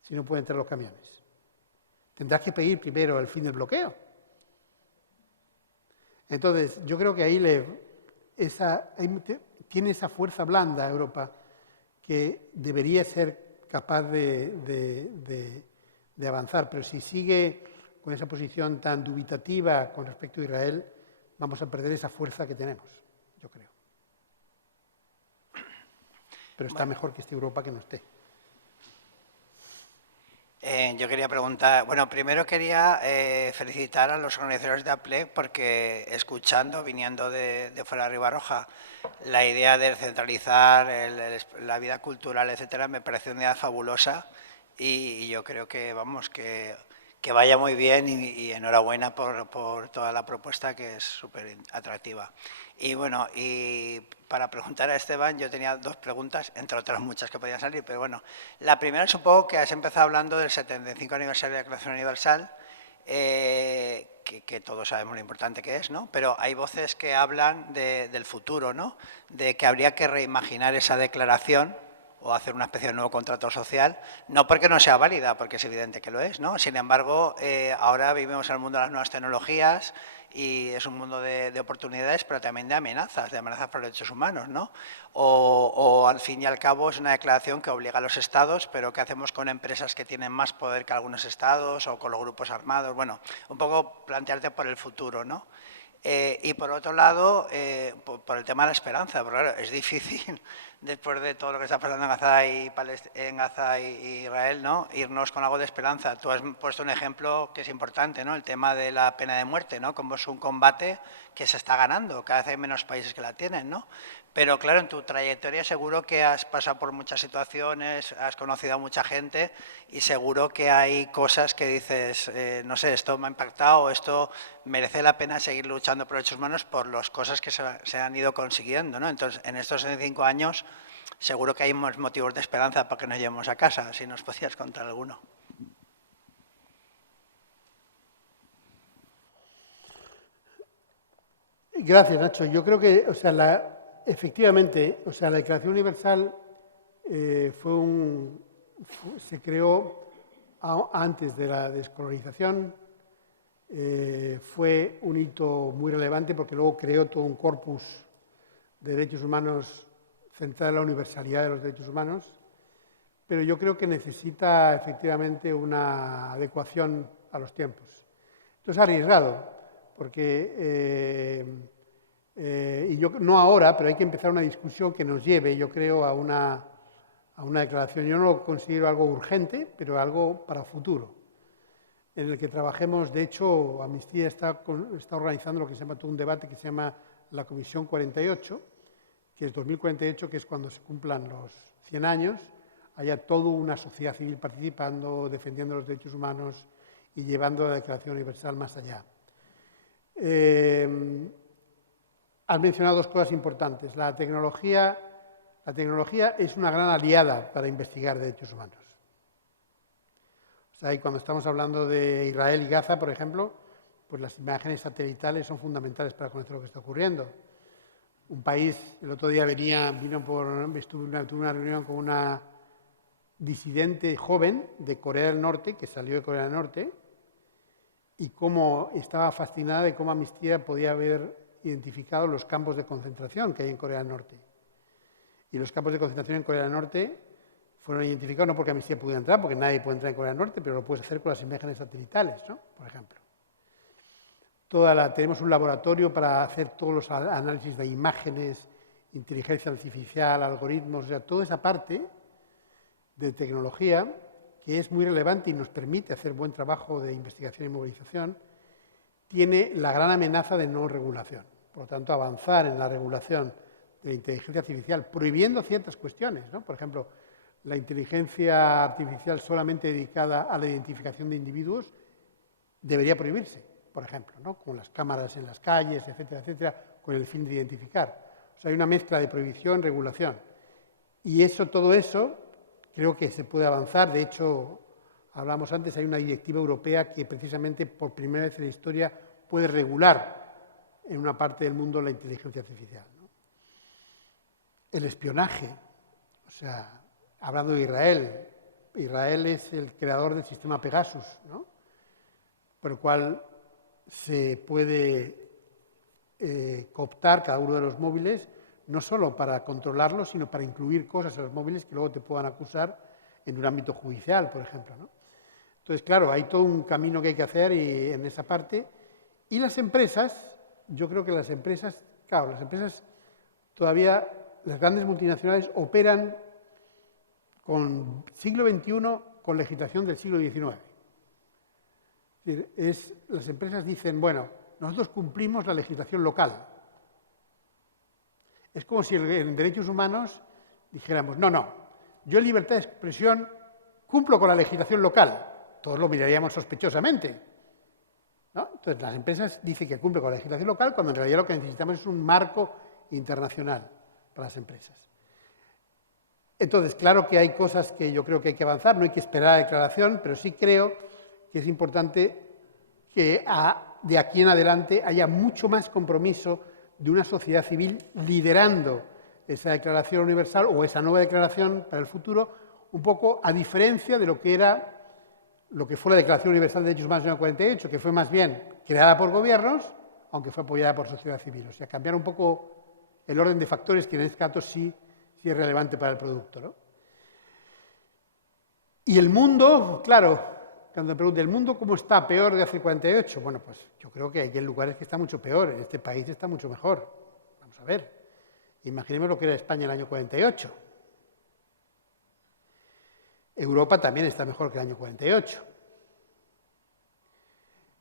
si no pueden entrar los camiones? Tendrás que pedir primero el fin del bloqueo. Entonces, yo creo que ahí tiene esa fuerza blanda Europa que debería ser capaz de avanzar, pero si sigue con esa posición tan dubitativa con respecto a Israel, vamos a perder esa fuerza que tenemos, yo creo. Pero está mejor que esté Europa que no esté. Yo quería preguntar, bueno, primero quería felicitar a los organizadores de APLEC porque escuchando, viniendo de fuera de Ribarroja, la idea de centralizar la vida cultural, etcétera, me parece una idea fabulosa y yo creo que, vamos, que vaya muy bien y enhorabuena por toda la propuesta que es súper atractiva. Y bueno, y para preguntar a Esteban, yo tenía dos preguntas, entre otras muchas que podían salir, pero bueno, la primera es un poco que has empezado hablando del 75 aniversario de la Declaración Universal, que todos sabemos lo importante que es, ¿no? Pero hay voces que hablan del futuro, ¿no? De que habría que reimaginar esa declaración o hacer una especie de nuevo contrato social, no porque no sea válida, porque es evidente que lo es, ¿no? Sin embargo, ahora vivimos en el mundo de las nuevas tecnologías y es un mundo de oportunidades, pero también de amenazas para los derechos humanos, ¿no? O al fin y al cabo es una declaración que obliga a los estados, pero ¿qué hacemos con empresas que tienen más poder que algunos estados o con los grupos armados? Bueno, un poco plantearte por el futuro, ¿no? Y por otro lado, por el tema de la esperanza, porque claro, es difícil, después de todo lo que está pasando en Gaza y Israel, ¿no? Irnos con algo de esperanza. Tú has puesto un ejemplo que es importante, ¿no? El tema de la pena de muerte, ¿no? Como es un combate que se está ganando, cada vez hay menos países que la tienen, ¿no? Pero claro, en tu trayectoria seguro que has pasado por muchas situaciones, has conocido a mucha gente y seguro que hay cosas que dices, no sé, esto me ha impactado, esto merece la pena seguir luchando por derechos humanos por las cosas que se han ido consiguiendo, ¿no? Entonces, en estos 65 años seguro que hay más motivos de esperanza para que nos llevemos a casa, si nos podías contar alguno. Gracias, Nacho. Yo creo que, efectivamente, la Declaración Universal se creó antes de la descolonización, fue un hito muy relevante porque luego creó todo un corpus de derechos humanos centrado en la universalidad de los derechos humanos, pero yo creo que necesita efectivamente una adecuación a los tiempos. Esto es arriesgado, porque no ahora, pero hay que empezar una discusión que nos lleve, yo creo, a una declaración. Yo no lo considero algo urgente, pero algo para futuro, en el que trabajemos. De hecho, Amnistía está organizando lo que se llama todo un debate que se llama la Comisión 48, que es 2048, que es cuando se cumplan los 100 años, haya toda una sociedad civil participando, defendiendo los derechos humanos y llevando la Declaración Universal más allá. Has mencionado dos cosas importantes. La tecnología es una gran aliada para investigar derechos humanos. Y cuando estamos hablando de Israel y Gaza, por ejemplo, pues las imágenes satelitales son fundamentales para conocer lo que está ocurriendo. Un país, el otro día tuve una reunión con una disidente joven de Corea del Norte, que salió de Corea del Norte, y cómo estaba fascinada de cómo Amnistía podía haber identificado los campos de concentración que hay en Corea del Norte. Y los campos de concentración en Corea del Norte fueron identificados no porque Amnistía pudiera entrar, porque nadie puede entrar en Corea del Norte, pero lo puedes hacer con las imágenes satelitales, ¿no? Por ejemplo. tenemos un laboratorio para hacer todos los análisis de imágenes, inteligencia artificial, algoritmos, o sea, toda esa parte de tecnología que es muy relevante y nos permite hacer buen trabajo de investigación y movilización, tiene la gran amenaza de no regulación. Por lo tanto, avanzar en la regulación de la inteligencia artificial, prohibiendo ciertas cuestiones, ¿no? Por ejemplo, la inteligencia artificial solamente dedicada a la identificación de individuos debería prohibirse, por ejemplo, ¿no? Con las cámaras en las calles, etcétera, etcétera, con el fin de identificar. O sea, hay una mezcla de prohibición, regulación. Y todo eso, creo que se puede avanzar. De hecho, hablamos antes, hay una directiva europea que precisamente por primera vez en la historia puede regular en una parte del mundo la inteligencia artificial, ¿no? El espionaje, o sea, hablando de Israel, Israel es el creador del sistema Pegasus, ¿no? Por el cual se puede cooptar cada uno de los móviles, no solo para controlarlos, sino para incluir cosas en los móviles que luego te puedan acusar en un ámbito judicial, por ejemplo, ¿no? Entonces, claro, hay todo un camino que hay que hacer en esa parte. Y las empresas, yo creo que las empresas todavía, las grandes multinacionales operan con siglo XXI con legislación del siglo XIX. Es decir, las empresas dicen, bueno, nosotros cumplimos la legislación local. Es como si en derechos humanos dijéramos, no, yo en libertad de expresión cumplo con la legislación local. Todos lo miraríamos sospechosamente, ¿no? Entonces, las empresas dicen que cumplen con la legislación local cuando en realidad lo que necesitamos es un marco internacional para las empresas. Entonces, claro que hay cosas que yo creo que hay que avanzar, no hay que esperar a la declaración, pero sí creo que es importante que de aquí en adelante haya mucho más compromiso de una sociedad civil liderando esa declaración universal o esa nueva declaración para el futuro, un poco a diferencia de lo que fue la Declaración Universal de Derechos Humanos del año 48, que fue más bien creada por gobiernos, aunque fue apoyada por sociedad civil. O sea, cambiar un poco el orden de factores que en este caso sí es relevante para el producto, ¿no? Y el mundo, claro, cuando me preguntan, ¿el mundo cómo está? ¿Peor de hace 48? Bueno, pues yo creo que hay lugares que está mucho peor. En este país está mucho mejor. Vamos a ver. Imaginemos lo que era España en el año 48. Europa también está mejor que el año 48.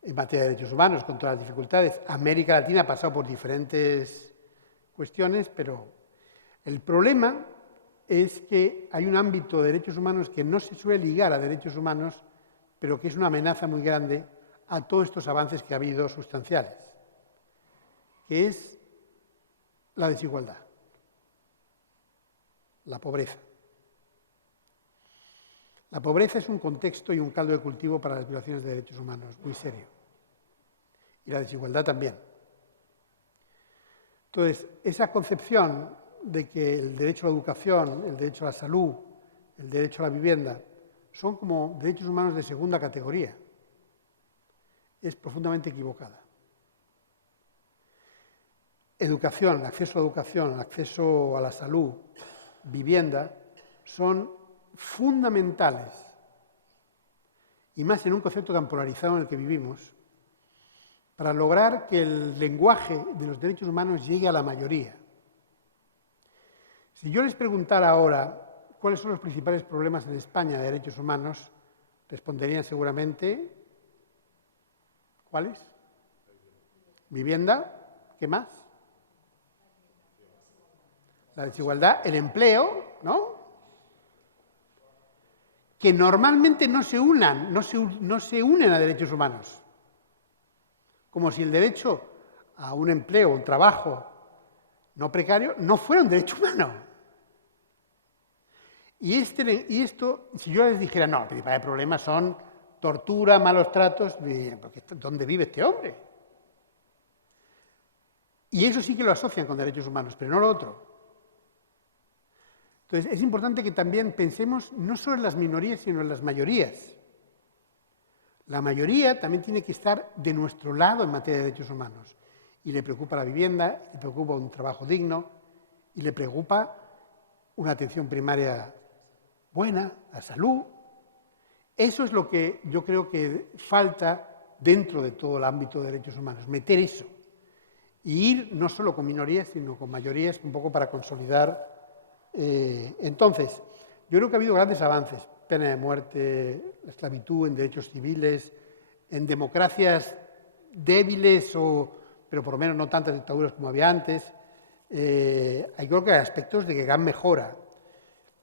En materia de derechos humanos, con todas las dificultades. América Latina ha pasado por diferentes cuestiones, pero el problema es que hay un ámbito de derechos humanos que no se suele ligar a derechos humanos, pero que es una amenaza muy grande a todos estos avances que ha habido sustanciales, que es la desigualdad, la pobreza. La pobreza es un contexto y un caldo de cultivo para las violaciones de derechos humanos muy serio. Y la desigualdad también. Entonces, esa concepción de que el derecho a la educación, el derecho a la salud, el derecho a la vivienda, son como derechos humanos de segunda categoría, es profundamente equivocada. Educación, acceso a educación, acceso a la salud, vivienda, son fundamentales, y más en un concepto tan polarizado en el que vivimos, para lograr que el lenguaje de los derechos humanos llegue a la mayoría. Si yo les preguntara ahora cuáles son los principales problemas en España de derechos humanos, responderían seguramente, ¿cuáles? Vivienda, ¿qué más? La desigualdad, el empleo, ¿no? Que normalmente no se unen a derechos humanos. Como si el derecho a un empleo, un trabajo no precario, no fuera un derecho humano. Y esto, si yo les dijera, no, el principal problema son tortura, malos tratos, ¿dónde vive este hombre? Y eso sí que lo asocian con derechos humanos, pero no lo otro. Entonces, es importante que también pensemos no solo en las minorías, sino en las mayorías. La mayoría también tiene que estar de nuestro lado en materia de derechos humanos. Y le preocupa la vivienda, le preocupa un trabajo digno, y le preocupa una atención primaria buena, la salud. Eso es lo que yo creo que falta dentro de todo el ámbito de derechos humanos, meter eso. Y ir no solo con minorías, sino con mayorías, un poco para consolidar. Entonces, yo creo que ha habido grandes avances. Pena de muerte, la esclavitud, en derechos civiles, en democracias débiles, pero por lo menos no tantas dictaduras como había antes. Creo que hay aspectos de gran mejora.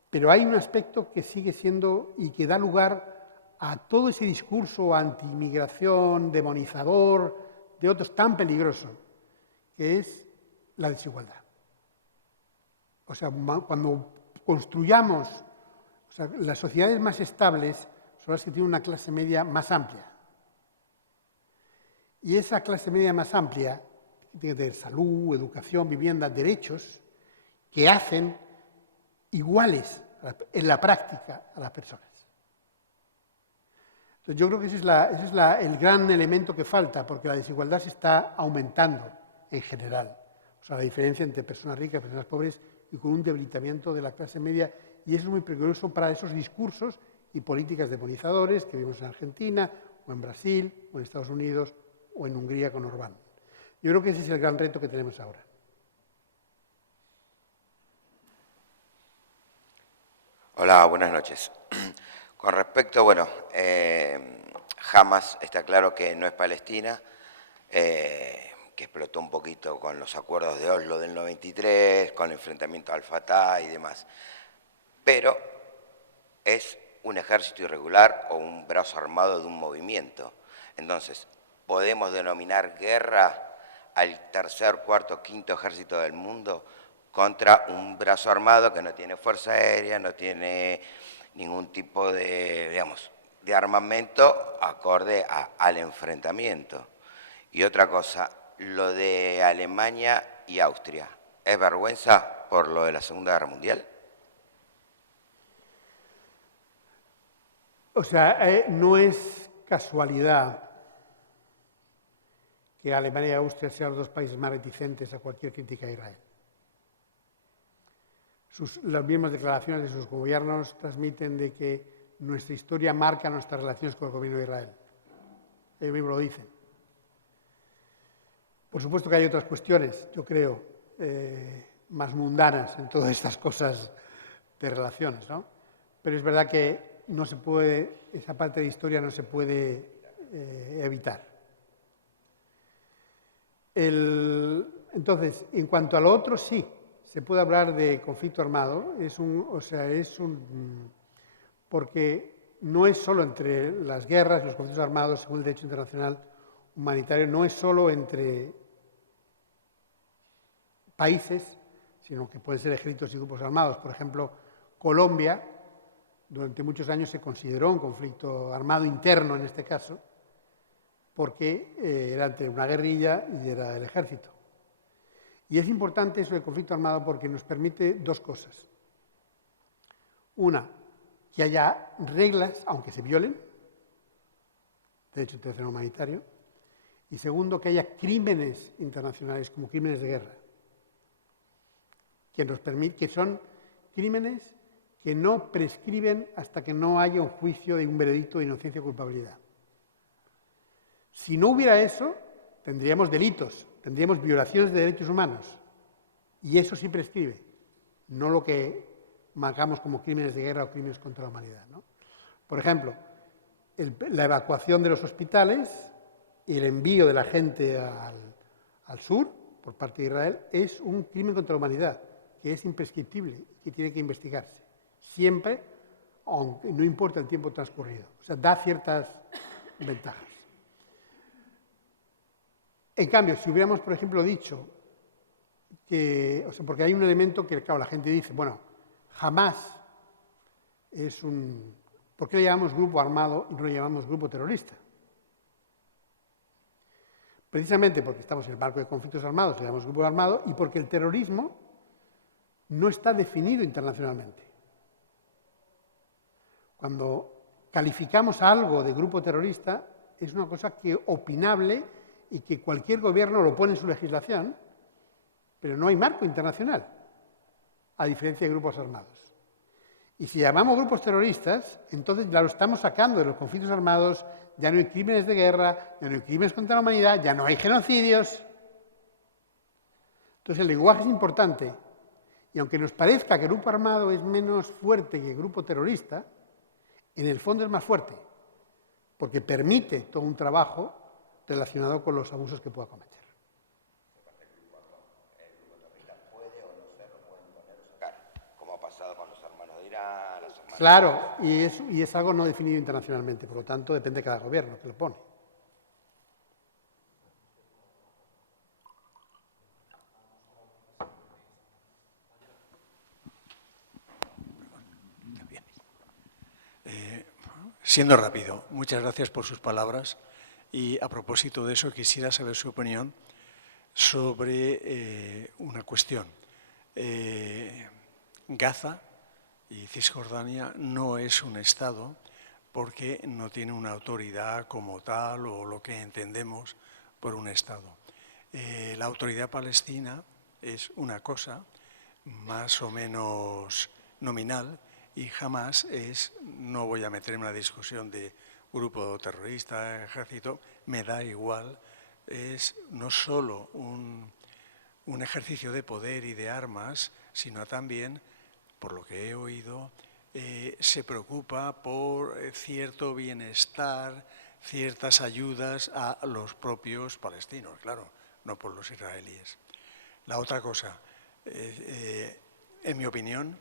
Pero hay un aspecto que sigue siendo y que da lugar a todo ese discurso anti-inmigración, demonizador, de otros tan peligroso, que es la desigualdad. O sea, cuando construyamos, las sociedades más estables son las que tienen una clase media más amplia. Y esa clase media más amplia tiene que tener salud, educación, vivienda, derechos que hacen iguales en la práctica a las personas. Entonces, yo creo que ese es el gran elemento que falta, porque la desigualdad se está aumentando en general. O sea, la diferencia entre personas ricas y personas pobres, y con un debilitamiento de la clase media, y eso es muy peligroso para esos discursos y políticas demonizadores que vimos en Argentina, o en Brasil, o en Estados Unidos, o en Hungría con Orbán. Yo creo que ese es el gran reto que tenemos ahora. Hola, buenas noches. Con respecto, Hamas está claro que no es Palestina, que explotó un poquito con los acuerdos de Oslo del 93, con el enfrentamiento al Fatah y demás. Pero es un ejército irregular o un brazo armado de un movimiento. Entonces, ¿podemos denominar guerra al tercer, cuarto, quinto ejército del mundo contra un brazo armado que no tiene fuerza aérea, no tiene ningún tipo de armamento acorde al enfrentamiento? Y otra cosa, lo de Alemania y Austria, ¿es vergüenza por lo de la Segunda Guerra Mundial? O sea, no es casualidad que Alemania y Austria sean los dos países más reticentes a cualquier crítica a Israel. Las mismas declaraciones de sus gobiernos transmiten de que nuestra historia marca nuestras relaciones con el gobierno de Israel. Ellos mismos lo dicen. Por supuesto que hay otras cuestiones, yo creo, más mundanas en todas estas cosas de relaciones, ¿no? Pero es verdad que no se puede, esa parte de historia no se puede evitar. Entonces, en cuanto a lo otro, sí, se puede hablar de conflicto armado, porque no es solo entre las guerras y los conflictos armados, según el derecho internacional humanitario, no es solo entre países, sino que pueden ser ejércitos y grupos armados. Por ejemplo, Colombia, durante muchos años se consideró un conflicto armado interno, en este caso, porque era entre una guerrilla y era el ejército. Y es importante eso del conflicto armado porque nos permite dos cosas. Una, que haya reglas, aunque se violen, derecho internacional humanitario. Y segundo, que haya crímenes internacionales como crímenes de guerra, que son crímenes que no prescriben hasta que no haya un juicio de un veredicto de inocencia o culpabilidad. Si no hubiera eso, tendríamos delitos, tendríamos violaciones de derechos humanos. Y eso sí prescribe, no lo que marcamos como crímenes de guerra o crímenes contra la humanidad, ¿no? Por ejemplo, la evacuación de los hospitales y el envío de la gente al sur por parte de Israel es un crimen contra la humanidad, que es imprescriptible, que tiene que investigarse. Siempre, aunque no importa el tiempo transcurrido. O sea, da ciertas ventajas. En cambio, si hubiéramos, por ejemplo, dicho que, porque hay un elemento que, claro, la gente dice, bueno, jamás es un... ¿Por qué le llamamos grupo armado y no le llamamos grupo terrorista? Precisamente porque estamos en el marco de conflictos armados, le llamamos grupo armado, y porque el terrorismo no está definido internacionalmente. Cuando calificamos algo de grupo terrorista, es una cosa que opinable y que cualquier gobierno lo pone en su legislación, pero no hay marco internacional, a diferencia de grupos armados. Y si llamamos grupos terroristas, entonces ya lo estamos sacando de los conflictos armados, ya no hay crímenes de guerra, ya no hay crímenes contra la humanidad, ya no hay genocidios. Entonces el lenguaje es importante. Y aunque nos parezca que el grupo armado es menos fuerte que el grupo terrorista, en el fondo es más fuerte, porque permite todo un trabajo relacionado con los abusos que pueda cometer. Como ha pasado con los hermanos de Irán, las hermanas... Claro, y es algo no definido internacionalmente, por lo tanto depende de cada gobierno que lo pone. Siendo rápido, muchas gracias por sus palabras y a propósito de eso quisiera saber su opinión sobre una cuestión. Gaza y Cisjordania no es un Estado porque no tiene una autoridad como tal o lo que entendemos por un Estado. La autoridad palestina es una cosa más o menos nominal y jamás es, no voy a meterme en una discusión de grupo terrorista, ejército, me da igual, es no solo un ejercicio de poder y de armas, sino también, por lo que he oído, se preocupa por cierto bienestar, ciertas ayudas a los propios palestinos, claro, no por los israelíes. La otra cosa, en mi opinión,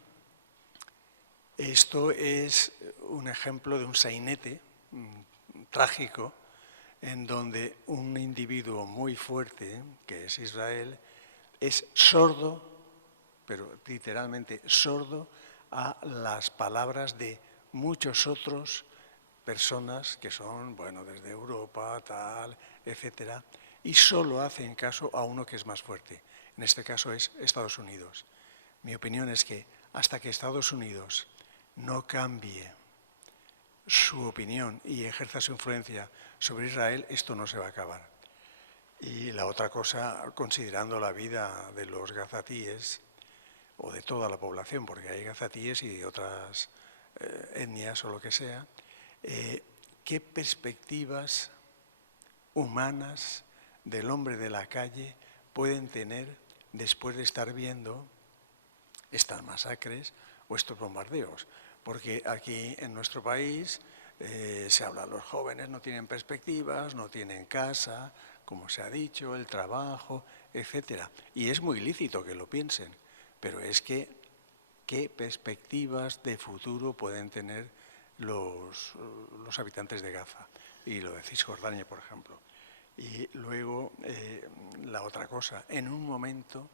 esto es un ejemplo de un sainete trágico en donde un individuo muy fuerte, que es Israel, es sordo, pero literalmente sordo, a las palabras de muchos otros personas que son, bueno, desde Europa, tal, etcétera, y solo hacen caso a uno que es más fuerte. En este caso es Estados Unidos. Mi opinión es que hasta que Estados Unidos no cambie su opinión y ejerza su influencia sobre Israel, esto no se va a acabar. Y la otra cosa, considerando la vida de los gazatíes, o de toda la población, porque hay gazatíes y de otras etnias o lo que sea, ¿qué perspectivas humanas del hombre de la calle pueden tener después de estar viendo estas masacres o estos bombardeos? Porque aquí en nuestro país se habla, los jóvenes no tienen perspectivas, no tienen casa, como se ha dicho, el trabajo, etcétera. Y es muy lícito que lo piensen, pero es que, ¿qué perspectivas de futuro pueden tener los habitantes de Gaza? Y lo de Cisjordania, por ejemplo. Y luego, la otra cosa, en un momento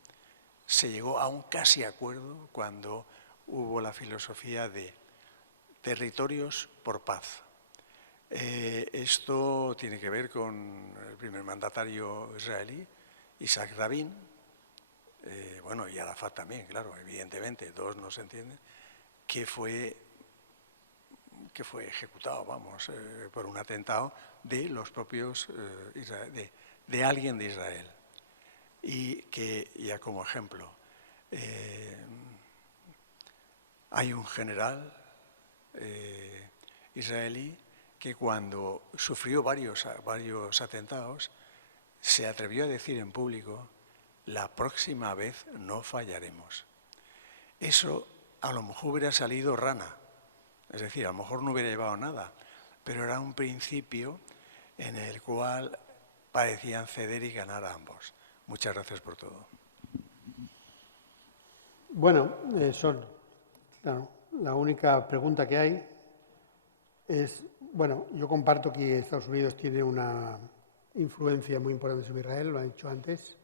se llegó a un casi acuerdo cuando hubo la filosofía de territorios por paz. Esto tiene que ver con el primer mandatario israelí, Isaac Rabin, bueno, y Arafat también, claro, evidentemente, dos no se entienden, que fue ejecutado, vamos, por un atentado de los propios, de alguien de Israel. Y que, ya como ejemplo, hay un general israelí que cuando sufrió varios atentados se atrevió a decir en público: la próxima vez no fallaremos. Eso a lo mejor hubiera salido rana, es decir, a lo mejor no hubiera llevado nada, pero era un principio en el cual parecían ceder y ganar a ambos. Muchas gracias por todo. Bueno, claro, la única pregunta que hay es, bueno, yo comparto que Estados Unidos tiene una influencia muy importante sobre Israel, lo ha dicho antes,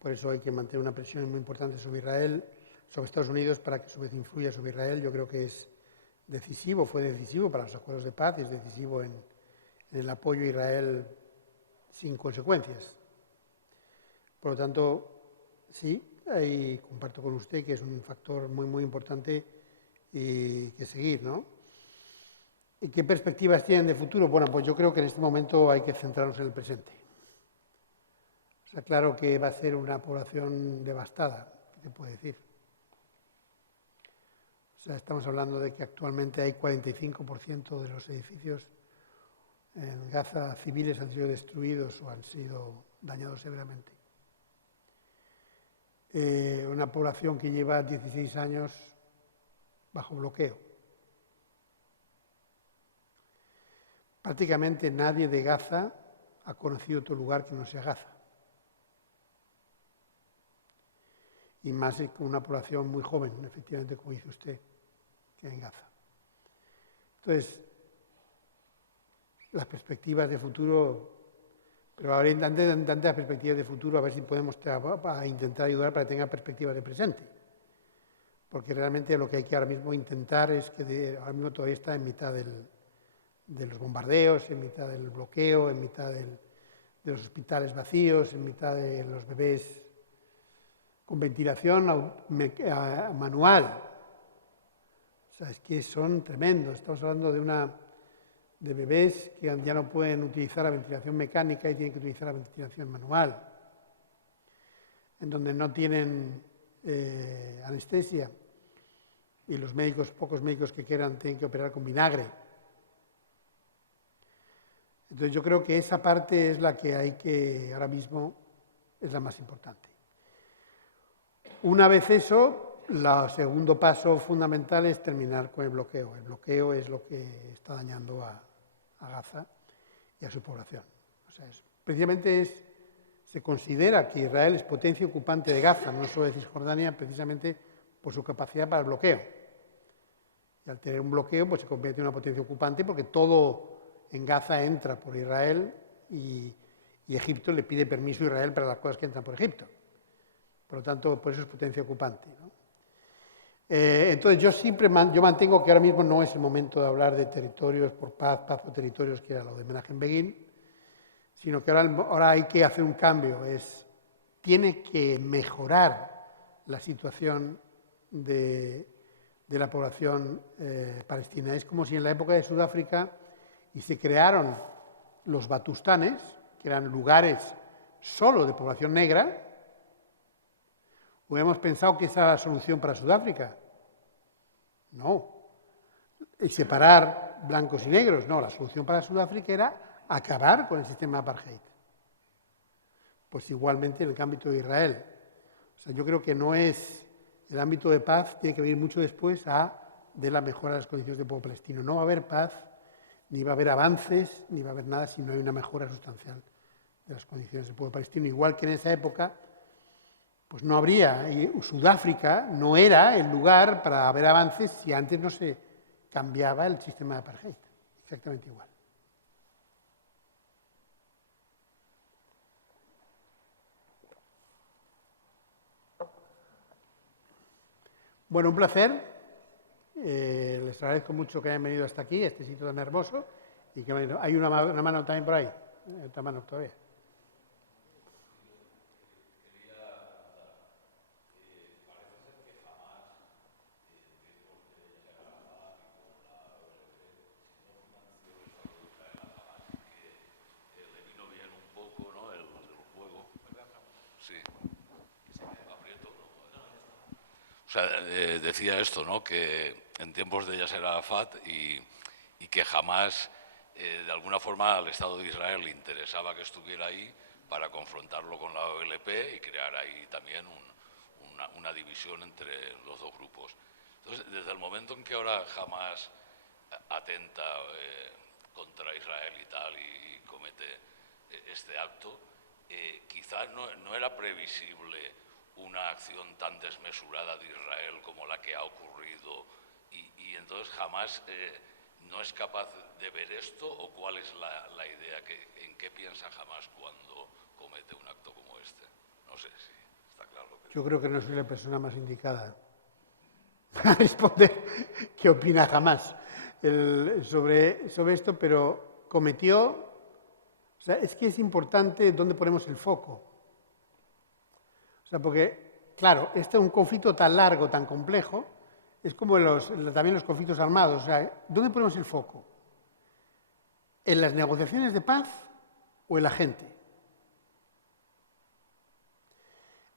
por eso hay que mantener una presión muy importante sobre Israel, sobre Estados Unidos, para que a su vez influya sobre Israel. Yo creo que es decisivo, fue decisivo para los acuerdos de paz, es decisivo en el apoyo a Israel sin consecuencias. Por lo tanto, sí, ahí comparto con usted que es un factor muy, muy importante y que seguir, ¿no? ¿Y qué perspectivas tienen de futuro? Bueno, pues yo creo que en este momento hay que centrarnos en el presente. Está claro que va a ser una población devastada, ¿qué te puedo decir? O sea, estamos hablando de que actualmente hay 45% de los edificios En Gaza civiles han sido destruidos o han sido dañados severamente. Una población que lleva 16 años bajo bloqueo. Prácticamente nadie de Gaza ha conocido otro lugar que no sea Gaza. Y más con una población muy joven, efectivamente, como dice usted, que en Gaza. Entonces, las perspectivas de futuro, pero ahora tantas perspectivas de futuro, a ver si podemos intentar ayudar para que tenga perspectivas de presente. Porque realmente lo que hay que ahora mismo intentar es que ahora mismo todavía está en mitad de los bombardeos, en mitad del bloqueo, en mitad de los hospitales vacíos, en mitad de los bebés con ventilación manual. O sea, es que son tremendos. Estamos hablando de bebés que ya no pueden utilizar la ventilación mecánica y tienen que utilizar la ventilación manual, en donde no tienen anestesia y los médicos, pocos médicos que quieran, tienen que operar con vinagre. Entonces yo creo que esa parte es la que hay que, ahora mismo, es la más importante. Una vez eso, el segundo paso fundamental es terminar con el bloqueo. El bloqueo es lo que está dañando a Gaza y a su población. O sea, precisamente se considera que Israel es potencia ocupante de Gaza, no solo de Cisjordania, precisamente por su capacidad para el bloqueo. Y al tener un bloqueo, pues se convierte en una potencia ocupante porque todo en Gaza entra por Israel y Egipto le pide permiso a Israel para las cosas que entran por Egipto. Por lo tanto, por eso es potencia ocupante, ¿no? Entonces, yo mantengo que ahora mismo no es el momento de hablar de territorios por paz o territorios, que era lo de Menachem Begin, sino que ahora hay que hacer un cambio. Tiene que mejorar la situación de la población palestina. Es como si en la época de Sudáfrica y se crearon los batustanes, que eran lugares solo de población negra, hubiéramos pensado que esa era la solución para Sudáfrica. No. Y separar blancos y negros. No, la solución para Sudáfrica era acabar con el sistema de apartheid. Pues igualmente en el ámbito de Israel. O sea, yo creo que no es el ámbito de paz, tiene que venir mucho después de la mejora de las condiciones del pueblo palestino. No va a haber paz, ni va a haber avances, ni va a haber nada si no hay una mejora sustancial de las condiciones del pueblo palestino. Igual que en esa época, pues no habría, y Sudáfrica no era el lugar para haber avances si antes no se cambiaba el sistema de apartheid. Exactamente igual. Bueno, un placer. Les agradezco mucho que hayan venido hasta aquí, a este sitio tan hermoso. Y que hay una mano también por ahí, otra mano todavía. O sea, decía esto, ¿no? Que en tiempos de Yasser Arafat y que jamás, de alguna forma, al Estado de Israel le interesaba que estuviera ahí para confrontarlo con la OLP y crear ahí también una división entre los dos grupos. Entonces, desde el momento en que ahora Hamas atenta contra Israel y tal y comete este acto, quizás no era previsible una acción tan desmesurada de Israel como la que ha ocurrido y entonces jamás no es capaz de ver esto, o cuál es la idea, en qué piensa Hamas cuando comete un acto como este. No sé si está claro lo que... Yo creo que no soy la persona más indicada para responder qué opina Hamas sobre esto, pero cometió... O sea, es que es importante dónde ponemos el foco. O sea, porque, claro, este es un conflicto tan largo, tan complejo, es como también los conflictos armados. O sea, ¿dónde ponemos el foco? ¿En las negociaciones de paz o en la gente?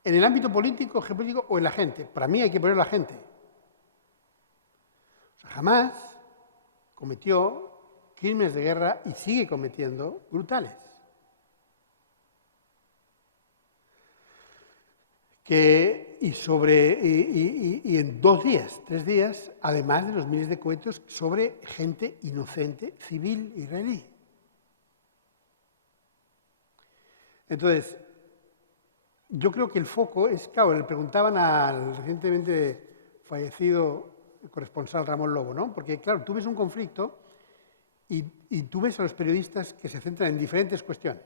¿En el ámbito político, geopolítico o en la gente? Para mí hay que poner la gente. O sea, jamás cometió crímenes de guerra y sigue cometiendo brutales. Y en 2 días, 3 días, además de los miles de cohetes sobre gente inocente, civil, israelí. Entonces, yo creo que el foco es, claro, le preguntaban al recientemente fallecido corresponsal Ramón Lobo, ¿no? Porque, claro, tú ves un conflicto y tú ves a los periodistas que se centran en diferentes cuestiones.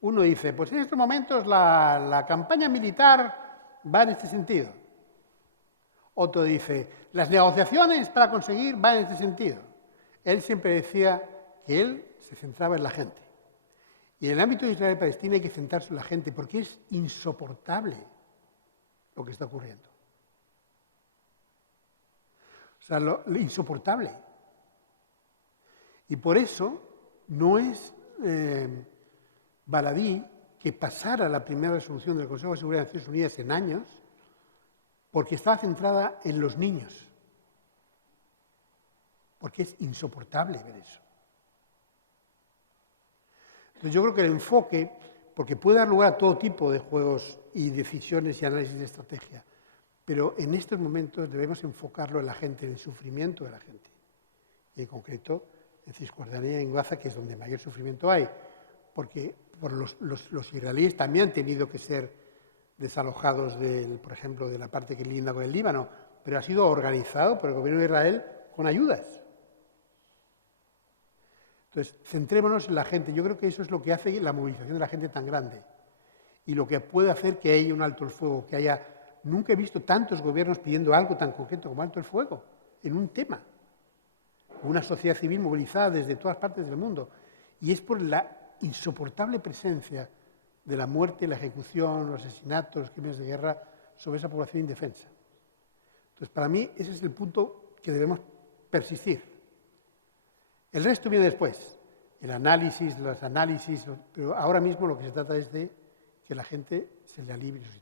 Uno dice, pues en estos momentos la campaña militar va en este sentido. Otro dice, las negociaciones para conseguir van en este sentido. Él siempre decía que él se centraba en la gente. Y en el ámbito de Israel y Palestina hay que centrarse en la gente porque es insoportable lo que está ocurriendo. O sea, lo insoportable. Y por eso no es baladí que pasara la primera resolución del Consejo de Seguridad de Naciones Unidas en años, porque estaba centrada en los niños. Porque es insoportable ver eso. Entonces yo creo que el enfoque, porque puede dar lugar a todo tipo de juegos y decisiones y análisis de estrategia, pero en estos momentos debemos enfocarlo en la gente, en el sufrimiento de la gente. Y en concreto en Cisjordania y en Gaza, que es donde mayor sufrimiento hay, porque los israelíes también han tenido que ser desalojados, por ejemplo, de la parte que linda con el Líbano, pero ha sido organizado por el gobierno de Israel con ayudas. Entonces, centrémonos en la gente. Yo creo que eso es lo que hace la movilización de la gente tan grande y lo que puede hacer que haya un alto el fuego, que haya... Nunca he visto tantos gobiernos pidiendo algo tan concreto como alto el fuego en un tema. Una sociedad civil movilizada desde todas partes del mundo. Y es por la insoportable presencia de la muerte, la ejecución, los asesinatos, los crímenes de guerra sobre esa población indefensa. Entonces, para mí, ese es el punto que debemos persistir. El resto viene después, el análisis, los análisis, pero ahora mismo lo que se trata es de que la gente se le alivie su situación.